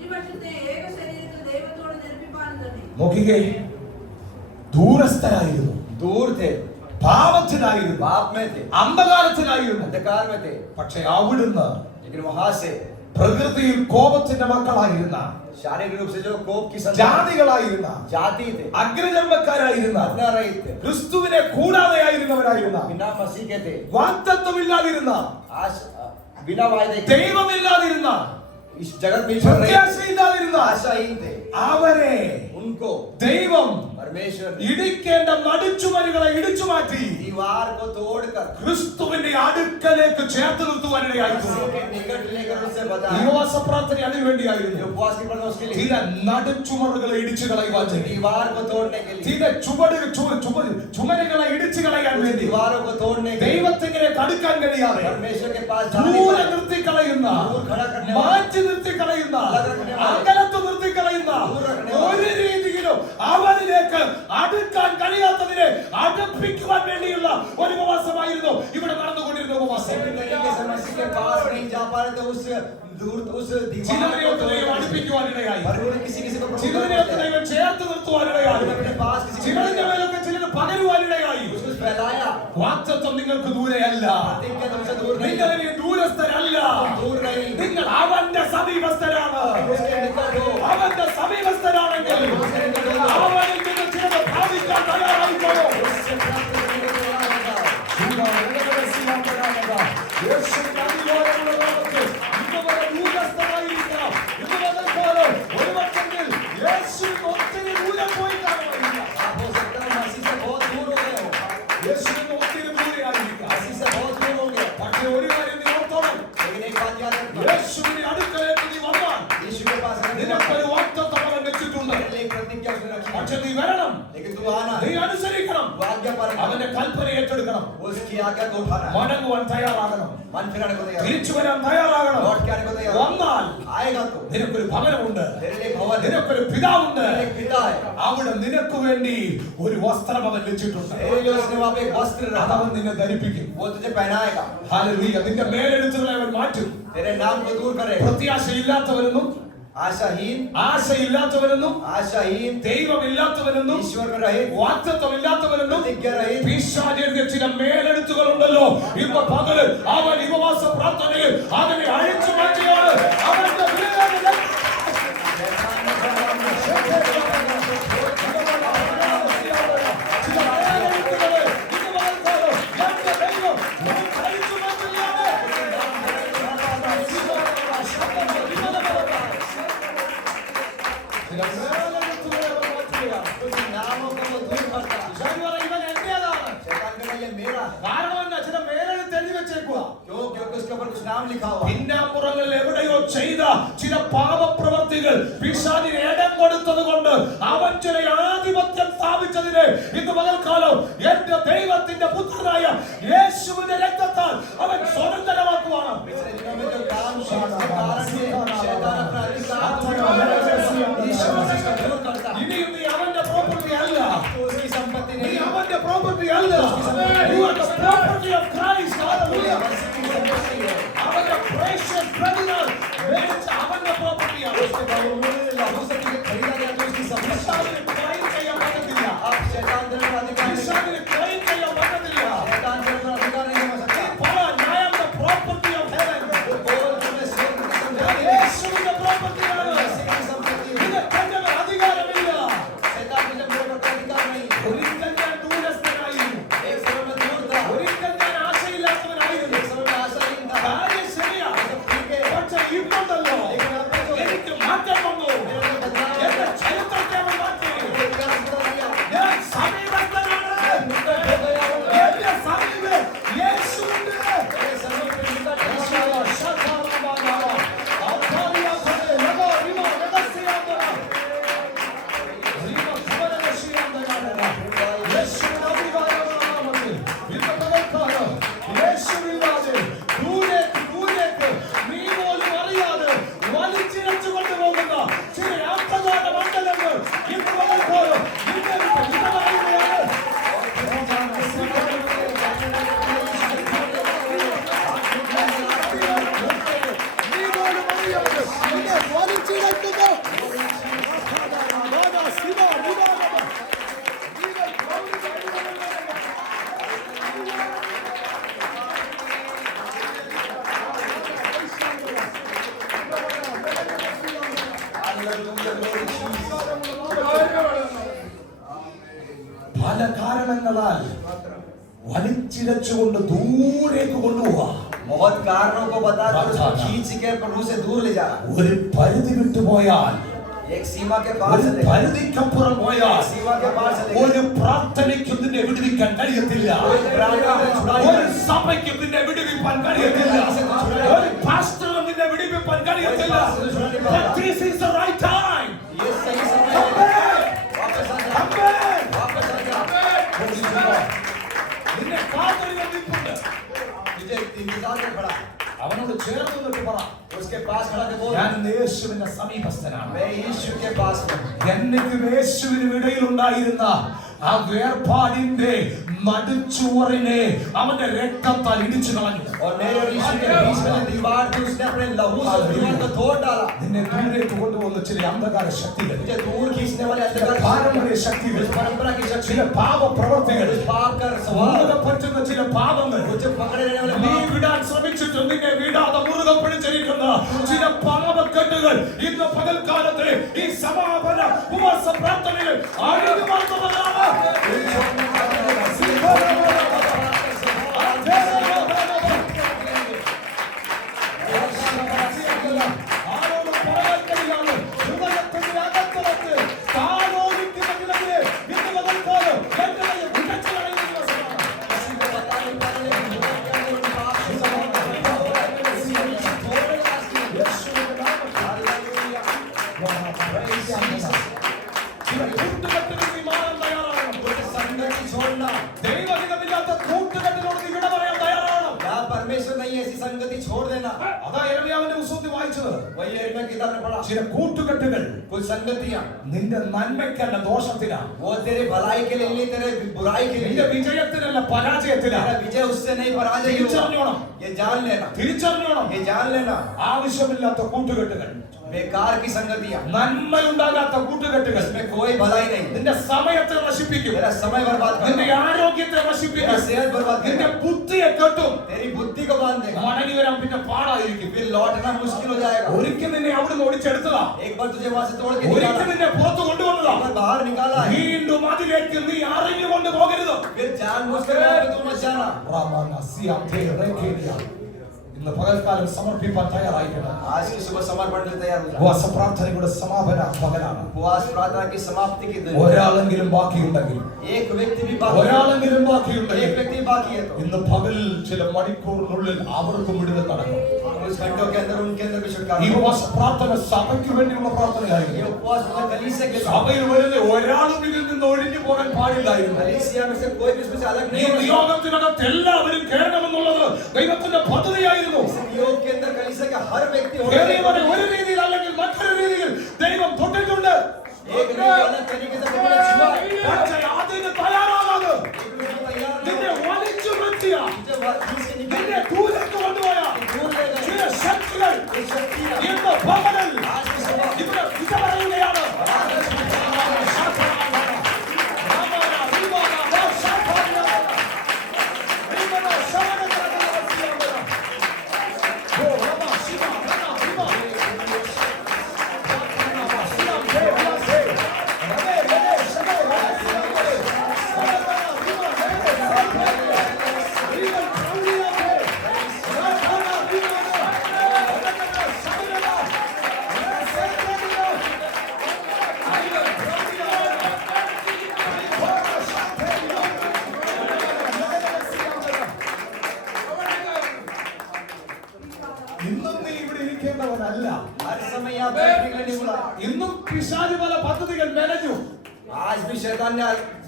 ഇരുപക്ഷത്തെ ഏക ശരീരത്തിൽ ദൈവത്തോട് നിരപ്പിപ്പാനും തന്നെ. നോക്കിക്കേ, ദൂരസ്ഥരായിരുന്നു, दूर थे, പാപത്തിലായിരുന്നു, पाप में थे, അന്ധകാരത്തിലായിരുന്നു. अंधकार में थे, പക്ഷെ അവിടുന്ന് लेकिन वहां से പ്രകൃതിയിൽ കോപത്തിന്റെ മക്കളായിരുന്ന, शारीरिक रूप से जो कोप की संतान ജാതികളായിരുന്ന, जाति थे, അഗ്രജന്മക്കാരായിരുന്ന, अपना रहित थे, ക്രിസ്തുവിനെ കൂടാതെയായിരുന്നവരായിരുന്ന, बिना मसीह के थे, വാഗ്ദത്തമില്ലാതിരുന്ന, आज बिना वायदे के ദൈവമില്ലാതിരുന്ന, इस जगत में ईश्वर नहीं थे, പ്രത്യാശയില്ലാതിരുന്ന आशाहीन थे. അവരെ उनको ദൈവം परमेश्वर ने ഇടിക്കേണ്ട നടിച്ചുമരുകളെ ഇടിച്ചു മാറ്റി दीवार को तोड़कर ക്രിസ്തുവിന്റെ അടുക്കലേക്ക് ചേർത്ത് നിർത്തുവാനിടയായിരുന്നു. मसीह के निकट लेकर उससे ഈ बचाया. ഉപവാസ പ്രാർത്ഥന അതിനു जो വേണ്ടിയായിരുന്നു. उपवास की प्रार्थना उसके लिए, ചില നടുച്ചുമറുകളെ ഇടിച്ചു കളയുവാൻ വേണ്ടി, दीवार को तोड़ने के लिए, ചില ചുമരുകളെ ഇടിച്ചു കളയാൻ उस വേണ്ടി, दीवारों को तोड़ने के लिए, ദൈവത്തിങ്ങനെ തടുക്കാൻ കഴിയാതെ परमेश्वर के पास जाने ദൂരെ पर നിർത്തി കളയുന്ന, दूर खड़ा करने वाले, മാറ്റി നിർത്തി കളയുന്ന, अलग रखने वाले, അകലത്ത് നിർത്തി കളയുന്ന, दूर रखने वाले, ഒരു രീതിയിലും അവരിലേക്ക് അടുക്കാൻ കഴിയാത്തതിനെ അടുപ്പിക്കുവാൻ വേണ്ടിയുള്ള ഒരു ഉപവാസമായിരുന്നു ഇവിടെ നടന്നുകൊണ്ടിരുന്ന ഉപവാസം. किसी तरीके से मसीह के पास नहीं जा पा रहे थे, उस दूर उस दीवार ചിലരെ को ദൈവം तोड़ने അടുപ്പിക്കുവാനിടയായി, पर उन्होंने किसी किसी को ചിലരെ ദൈവം ചേർത്ത് നിർത്തുവാനിടയായി, अपने पास किसी ചിലരുടെ को മേലൊക്കെ ചിലർ പകരുവാനിടയായി. उसको फैलाया. വാഗ്ദത്തം നിങ്ങൾക്ക് ദൂരെയല്ല, प्रतिज्ञा तुमसे दूर नहीं, നിങ്ങൾ ഇനി ദൂരസ്ഥരല്ല, दूर नहीं, നിങ്ങൾ അവന്റെ സമീപസ്ഥരാണ്. उसके निकट हो, അവന്റെ സമീപസ്ഥരാണെങ്കിൽ അവനിൽ നിന്ന് ചിലത് പ്രാപിക്കാൻ തയ്യാറായിക്കോളൂ. उससे प्राप्त करने को तैयार होगा. യേശുവിന്റെ അതിലോകമുള്ള ലോകത്ത് ഇതുവരെ ദൂരസ്ഥരായിരിക്കാം. ഇതുവരെ പോലും ഒരുപക്ഷെങ്കിൽ യേശുവിന് ഒത്തിരി ദൂരം പോയി കാണുമായിരിക്കാം. आप हो सकता है मसीह से बहुत दूर हो गए हो, യേശുവിന് ഒത്തിരി ദൂരെയായിരിക്കാം. मसीह से बहुत दूर हो गए. പക്ഷേ ഒരു കാര്യം നീ ഓർത്തോണം, लेकिन एक बात याद रखना, യേശുവിന്റെ അടുക്കലേക്ക് നീ വന്നാൽ यीशु के पास आने के बाद നിനക്കൊരു വാഗ്ദത്തം അവൻ വെച്ചിട്ടുണ്ട്. तेरे लिए एक प्रतिज्ञा उसने रखी है. പക്ഷെ നീ വരണം, लेकिन तू आना നീ है, അനുസരിക്കണം, वो आज्ञा पालन അവന്റെ കൽപ്പന ഏറ്റെടുക്കണം, उसकी आज्ञा को उठाना है, മടങ്ങുവാൻ തയ്യാറാകണം, मन फिराने को तैयार, തിരിച്ചു വരാൻ തയ്യാറാകണം. लौट के आने को तैयार. വന്നാൽ आएगा तो നിനക്കൊരു ഭവനമുണ്ട്, तेरे लिए भवन है, നിനക്കൊരു പിതാവുണ്ട്, तेरे लिए पिता है, അവിടെ നിനക്ക് വേണ്ടി ഒരു വസ്ത്രം അവൻ വെച്ചിട്ടുണ്ട്. तेरे लिए उसने वहाँ पे एक वस्त्र रखा, അതവൻ നിന്നെ ധരിപ്പിക്കും. वो तुझे पहनाएगा, ഹല്ലേലൂയ. നിന്റെ മേലെടുത്തുകളെ അവൻ മാറ്റും. तेरे नाम को दूर करेगा. പ്രത്യാശയില്ലാത്തവരെന്നും आशाहीन, ആശയില്ലാത്തവരെന്നും आशाहीन, ദൈവമില്ലാത്തവരെന്നും ईश्वर में रहित, വാഗ്ദത്തമില്ലാത്തവരെന്നും प्रतिज्ञा रहित, പിശാച് എഴുതിയ ചില മേലെടുത്തുകളുണ്ടല്ലോ. ഇപ്പൊ പകല് അവൻ ഉപവാസ പ്രാർത്ഥനയിൽ അവനെ അഴിച്ചു മാറ്റിയാണ്. അവന്റെ വിലയേറിയ कुछ नामों को वो दूर करता. ഇവൻ എന്റേതാണ്. शैतान कहता ये मेरा है. കാരണം എന്താ? ചില മേലെടുത്ത് എഴുതി വെച്ചേക്കുക. क्यों? क्योंकि उसके ऊपर कुछ नाम लिखा हुआ है. പിന്നാമ്പുറങ്ങളിൽ എവിടെയോ ചെയ്ത ചില പാപപ്രവർത്തികൾ പിശാചിന് ഇടം കൊടുത്തത് കൊണ്ട് അവൻ ചില ആധിപത്യം സ്ഥാപിച്ചതിന് ഇന്ന് പകൽക്കാലം എന്റെ ദൈവത്തിന്റെ പുത്രനായ യേശുവിന്റെ രക്തത്താൽ അവൻ സ്വതന്ത്രമാക്കുവാണ്. पिछले दिनों में जो काम किया उसके कारण से शैतान अपना अधिकार ईश्वर मसीह को दूर करता. ഇനിയും നീ അവന്റെ പ്രോപ്പർട്ടി അല്ല, तो उसकी संपत्ति നീ नहीं, അവന്റെ പ്രോപ്പർട്ടി അല്ല. You are the property of Christ. Hallelujah. मसीह की संपत्ति है. അവന്റെ precious brother മേടിച്ച അവന്റെ പ്രോപ്പർട്ടിയാണ്. उसके बहुमूल्य लहू से तुझे खरीदा गया तो उसकी संपत्ति. പിശാചിന് claim ചെയ്യാൻ പറ്റത്തില്ല. अब शैतान तेरे पर अधिकार नहीं. പിശാചിന് claim ചെയ്യാൻ പറ്റത്തില്ല. शैतान तेरे पर अधिकार नहीं हो सकता. I am the property of heaven. वो बोल तुम्हें स्वर्ग की संपत्ति है. യേശുവിന്റെ പ്രോപ്പർട്ടിയാണ്. मसीह की संपत्ति है. ഇത് തന്റെ അധികാരമില്ല. शैतान तुझे मेरे पर कोई अधिकार नहीं. ഒരിക്കൽ ഞാൻ ദൂരസ്ഥനായിരുന്നു, एक समय में दूर था, ഒരിക്കൽ ഞാൻ ആശയില്ലാത്തവനായിരുന്നു. एक समय में आशाहीन था. കാര്യം ശരിയാ, सब ठीक है. പക്ഷേ ഇന്നുണ്ടല്ലോ लेकिन अब तो എനിക്ക് മാറ്റം വന്നു. मेरे में बदलाव है. എന്റെ ചരിത്രത്തെ അവൻ മാറ്റി. मेरे विकास बदल गया. ഞാൻ സമീപസ്ഥനാണ്. निकट हो गया हूँ. എന്റെ സമീപം യേശുവുണ്ട്. मेरे समय पे निकट हो गया. ശതമാനം. അപ്പാലിയ നിന്നെ വലിച്ചിഴക്കുന്നു. പല കാരണങ്ങളാൽ വലിച്ചിഴച്ചുകൊണ്ട് ദൂരേക്ക് കൊണ്ടുപോവാ. बहुत कारणों को बताकर उसको खींच के प्रभु से दूर ले जा. ഒരു പരിധി വിട്ടുപോയാൽ, एक सीमा के पार ഒരു चले, പരിധിക്കപ്പുറം പോയാൽ सीमा के पार चले, ഒരു പ്രാർത്ഥനയ്ക്കും നിന്നെ വിടുവിക്കാൻ കഴിയത്തില്ല. ഒരു സഭയ്ക്കും നിന്നെ വിടുവിക്കാൻ കഴിയത്തില്ല. ഒരു പാസ്റ്ററും നിന്നെ വിടുവിക്കാൻ കഴിയത്തില്ല. But this is the right time. ये सही समय Come है. back. वापस आ जा, Come back. वापस आ जा. നിന്നെ കാത്തിരിക്കാൻ നിൽപ്പുണ്ട്. तुझे इंतजार में खड़ा, അവനോട് ചേർന്ന് നിന്നിട്ട് പറ, उसके पास खड़ा के बोल, ഞാൻ യേശുവിന്റെ സമീപസ്ഥനാണ്. मैं यीशु के पास हूँ. എനിക്കും യേശുവിനും ഇടയിലുണ്ടായിരുന്ന ആ വേർപാടിന്റെ നടുച്ചുവറിനെ അവന്റെ രക്തത്താൽ ഇടിച്ചു കളഞ്ഞു. और मेरे और यीशु के बीच में दीवार थी, उसने अपने लहू से दीवार को तोड़ डाला. നിന്നെ ദൂരേക്ക് കൊണ്ടുവന്ന ചില അന്ധകാര ശക്തികൾ, मुझे दूर खींचने वाले अंधकार, പാരമ്പര്യ ശക്തികൾ, परंपरा की शक्ति, ചില പാപപ്രവർത്തികൾ, पाप का स्वभाव, പറ്റുന്ന ചില പാപങ്ങൾ, मुझे पकड़े रहने वाले നീ पाप, വിടാൻ ശ്രമിച്ചിട്ട് നിന്നെ വിടാതെ മുറുകെ പിടിച്ചിരിക്കുന്ന ചില പാപക്കെട്ടുകൾ ഇന്ന് പകൽക്കാലത്ത് ഈ സമാപന ഉപവാസ പ്രാർത്ഥനയിൽ അഴിഞ്ഞു മാറ്റുന്നതാണ്. ആരോടും പറയാൻ കഴിയാതെ ഹൃദയത്തിന്റെ അകത്തളത്ത് താലോലിക്കുന്നതിനെതിരെ ഇന്ന് പകൽക്കാലം എന്നെ ഉടച്ചു കളയുന്ന ദിവസമാണ്. ചില കൂട്ടുകെട്ടുകൾ നീ മാറാൻ തയ്യാറാകണം. संगति छोड़ना, ദൈവഹിതമില്ലാത്ത കൂട്ടുകെട്ടിനോട് നീ വിട പറയാൻ തയ്യാറാകണം. जहाँ परमेश्वर नहीं है ऐसी संगति छोड़ देना. അതാ യെരമ്യാവിന്റെ പുസ്തകത്തിൽ വായിച്ചത്. वही यिर्मयाह की किताब में पढ़ा, ചില കൂട്ടുകെട്ടുകൾ कुछ संगतियां നിന്റെ നന്മയ്ക്കല്ല ദോഷത്തിനാണ്, वो तेरे भलाई के लिए नहीं, तेरे बुराई के നിന്റെ लिए. വിജയത്തിനല്ല പരാജയത്തിലാണ്. तेरा विजय उससे नहीं, पराजय ही होगा. തിരിച്ചറിഞ്ഞോണം, ये जान लेना, തിരിച്ചറിഞ്ഞോണം. ये जान लेना. ആവശ്യമില്ലാത്ത കൂട്ടുകെട്ടുകൾ, बेकार की संगतियां, നന്മയുണ്ടാകാത്ത കൂട്ടുകെട്ടുകൾ इसमें कोई भलाई नहीं, നിന്റെ സമയത്തെ നശിപ്പിക്കും, तेरा समय बर्बाद നിന്റെ करेगा, ആരോഗ്യത്തെ तेरा നശിപ്പിക്കും, सेहत बर्बाद നിന്റെ करेगा, ബുദ്ധിയെ കെട്ടും. तेरी बुद्धि को बांध देगा, മടങ്ങി വരാൻ പിന്നെ പാടായിരിക്കും. फिर लौटना मुश्किल हो जाएगा. ഒരിക്കൽ നിന്നെ അവിടുന്ന് ഒടിച്ചെടുത്തതാ, एक बार तुझे वहां से तोड़ के ഒരിക്കൽ निकाला, നിന്നെ പുറത്തു കൊണ്ടുവന്നതാ. एक बार बाहर निकाला है, വീണ്ടും അതിലേക്ക് നീ അറിഞ്ഞുകൊണ്ട് പോകരുത്. फिर जानबूझ कर वहां पे तू मत जाना. ഇന്ന് പകൽക്കാലം സമർപ്പിക്കാൻ തയ്യാറായിരിക്കണം. आज की सुबह समर्पण के लिए तैयार हो जा. ഉപവാസ പ്രാർത്ഥനയുടെ സമാപന പകലാണ്. उपवास प्रार्थना की समाप्ति के दिन ഒരാളെങ്കിലും ബാക്കിയുണ്ടെങ്കിൽ, एक व्यक्ति भी बाकी है, ഒരാളെങ്കിലും एक ബാക്കിയുണ്ടെങ്കിൽ व्यक्ति बाकी है तो ഇന്ന് പകൽ ചില മണിക്കൂറിനുള്ളിൽ അവർക്കും വിടുതൽ നടക്കും. कुछ घंटों के अंदर उनके अंदर भी ഈ छुटकारा. ഉപവാസ പ്രാർത്ഥന സഭയ്ക്ക് വേണ്ടിയുള്ള ये പ്രാർത്ഥനയായിരുന്നു. उपवास मतलब कलीसिया के लिए. സഭയിൽ വരുന്ന ഒരാളും ഇതിൽ നിന്ന് ഒഴിഞ്ഞു പോകാൻ പാടില്ലായിരുന്നു. कलीसिया में से कोई भी इसमें से अलग ഈ नहीं होना चाहिए. നിയോഗത്തിനകത്ത് എല്ലാവരും കേൾക്കണമെന്നുള്ളത് ദൈവത്തിന്റെ പദ്ധതിയായിരുന്നു. योग के अंदर कलीसिया का हर व्यक्ति होना കേറിയവരെ चाहिए. ഒരു രീതിയിൽ അല്ലെങ്കിൽ മറ്റൊരു രീതിയിൽ ദൈവം തൊട്ടിട്ടുണ്ട്. एक नहीं अलग तरीके से प्रभु ने छुआ. പക്ഷേ അതിന് തയ്യാറാകാതെ एक व्यक्ति तैयार नहीं നിന്നെ हो. വലിച്ചു നിർത്തിയ, तुझे वहीं से निकाल നിന്നെ ദൂരത്ത് കൊണ്ടുപോയ दूर ले गए. ചില ശക്തികൾ ये शक्तियां ഇന്ന് പകലിൽ आज की सुबह ഇവിടെ വിധ പറയുകയാണ്. ഇന്നും നീ ഇവിടെ ഇരിക്കേണ്ടവനല്ല. हर समय यहाँ बैठने के लिए नहीं बुलाया. ഇന്നും പിശാച് പല പദ്ധതികൾ മെനഞ്ഞു. आज भी शैतान ने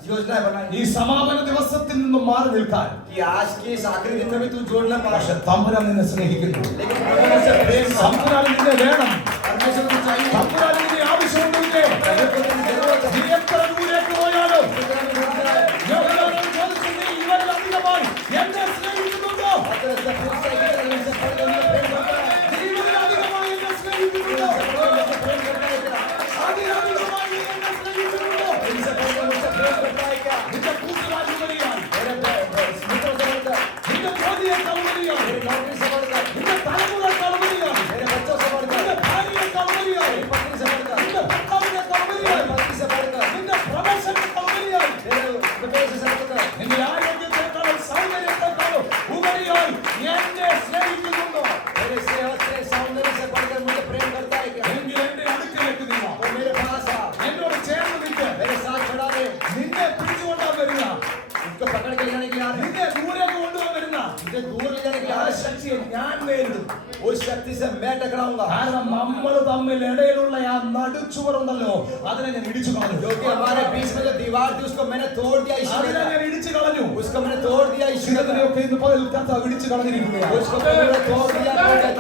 योजनाएं बनाई ഈ സമാപന ദിവസത്തിൽ നിന്നും മാറി നിൽക്കാൻ. कि आज के इस आखिरी दिन में भी तू जोड़ ना പക്ഷെ पाए. തമ്പുരാൻ നിന്നെ സ്നേഹിക്കുന്നു. लेकिन प्रभु से प्रेम कर. തമ്പുരാൻ നിന്നെ വേണം. परमेश्वर को चाहिए. തമ്പുരാൻ നിന്നെ ആവശ്യമുണ്ടെങ്കിൽ प्रभु को तेरी जरूरत है. നീ എത്ര ദൂരേക്ക് പോയാലും तेरा भी ढूंढ रहा है. യോഹന്നാൻ ചോദിച്ചു, നീ ഇവരിൽ അധികമായി എന്നെ സ്നേഹിക്കുന്നുണ്ടോ? अगर ऐसा पूछता है कि इनसे पढ़ के उन्हें प्रेम करता है. നീ ഇവരിൽ അധികമായി എന്നെ സ്നേഹിക്കുന്നുണ്ടോ? कराऊंगा കാരണം നമ്മൾ തമ്മിൽ ഇടയിലുള്ള ആ നടുച്ചുവറുണ്ടല്ലോ അതിനെ ഞാൻ ഇടിച്ചു കളഞ്ഞു. क्योंकि हमारे बीच में जो दीवार थी उसको मैंने तोड़ दिया यीशु അതിനെ ने ഞാൻ ഇടിച്ചു കളഞ്ഞു. उसको मैंने तोड़ दिया यीशु ने ഇതിനെയൊക്കെ ഇന്ന് പകൽ കർത്താവ് ഇടിച്ചു കളഞ്ഞിരിക്കുകയാണ്. उसको पूरा तोड़ दिया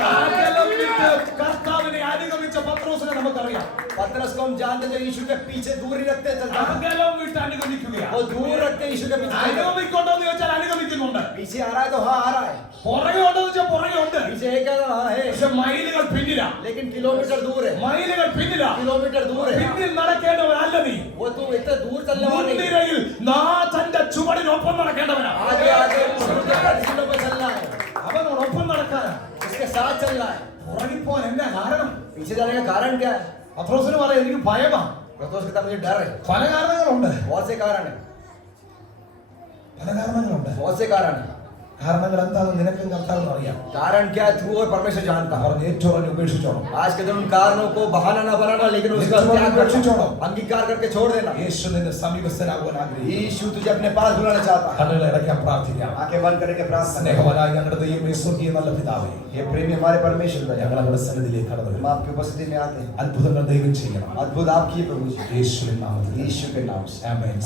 അകലം വിട്ട് കർത്താവിനെ അനുഗമിച്ച പത്രോസിനെ നമുക്കറിയാം. पतरस को हम जानते थे यीशु के पीछे दूर ही रखते चलता അകലം വിട്ട് അനുഗമിക്കുകയാണ്. वो दूर रखते यीशु के पीछे അനുഗമിക്കൊണ്ടോ എന്ന് ചോദിച്ചാൽ അനുഗമിക്കുന്നുണ്ട്. पीछे आ रहा है तो हाँ आ रहा है പുറകെ ഉണ്ടോ എന്ന് ചോദിച്ചാൽ പുറകെ ഉണ്ട്. पीछे एक है हाँ है പക്ഷെ മൈലുകൾ പിന്നിലാ. लेकिन किलोमीटर दूर है മൈലുകൾ പിന്നിലാ. किलोमीटर दूर है പിന്നിൽ നടക്കേണ്ടവനല്ല നീ. वो तू इतना दूर चलने वाला नहीं മുൻനിരയിൽ നാഥന്റെ ചുവടിനൊപ്പം നടക്കേണ്ടവനാ. आगे आगे सीटों पे चलना है അവനോടൊപ്പം നടക്കാനാ. उसके साथ चलना है പുറകിൽ പോകാൻ എന്നാ കാരണം? पीछे जाने का कारण क्या है പത്രോസിന് പറയാം എനിക്ക് ഭയമാ. पतरस कहता मुझे डर है പല കാരണങ്ങളുണ്ട്. बहुत से कारण है പല കാരണങ്ങളുണ്ട്. बहुत से कारण है കാരണങ്ങൾ എന്താണെന്ന് നിനക്കും കർത്താവിനും അറിയാം. कारण क्या है तू और परमेश्वर जानता है അവർ ഏറ്റവും ഉപേക്ഷിച്ചോണം. आज के दिन उन कारणों को बहाना ना बनाना लेकिन उसका त्याग करना अंगीकार करके छोड़ देना യേശു നിന്റെ സമീപസ്ഥനാകുവാൻ ആഗ്രഹിക്കുന്നു. यीशु तुझे अपने पास बुलाना चाहता है കണ്ണുകളെ അടയ്ക്കാൻ പ്രാർത്ഥിക്കാം. आंखें बंद करके प्रार्थना സ്നേഹവാനായ ഞങ്ങളുടെ ദൈവമേ, സ്വർഗീയ നല്ല പിതാവേ, ये प्रेमी हमारे परमेश्वर है ഞങ്ങൾ അവിടെ സന്നിധിയിലേക്ക് കടന്നു हम വരുന്നു. आपकी उपस्थिति में आते हैं അത്ഭുതങ്ങൾ ദൈവം ചെയ്യണം. अद्भुत आपकी प्रभु जी യേശുവിൻ നാമത്തിൽ यीशु के नाम से ആമേൻ.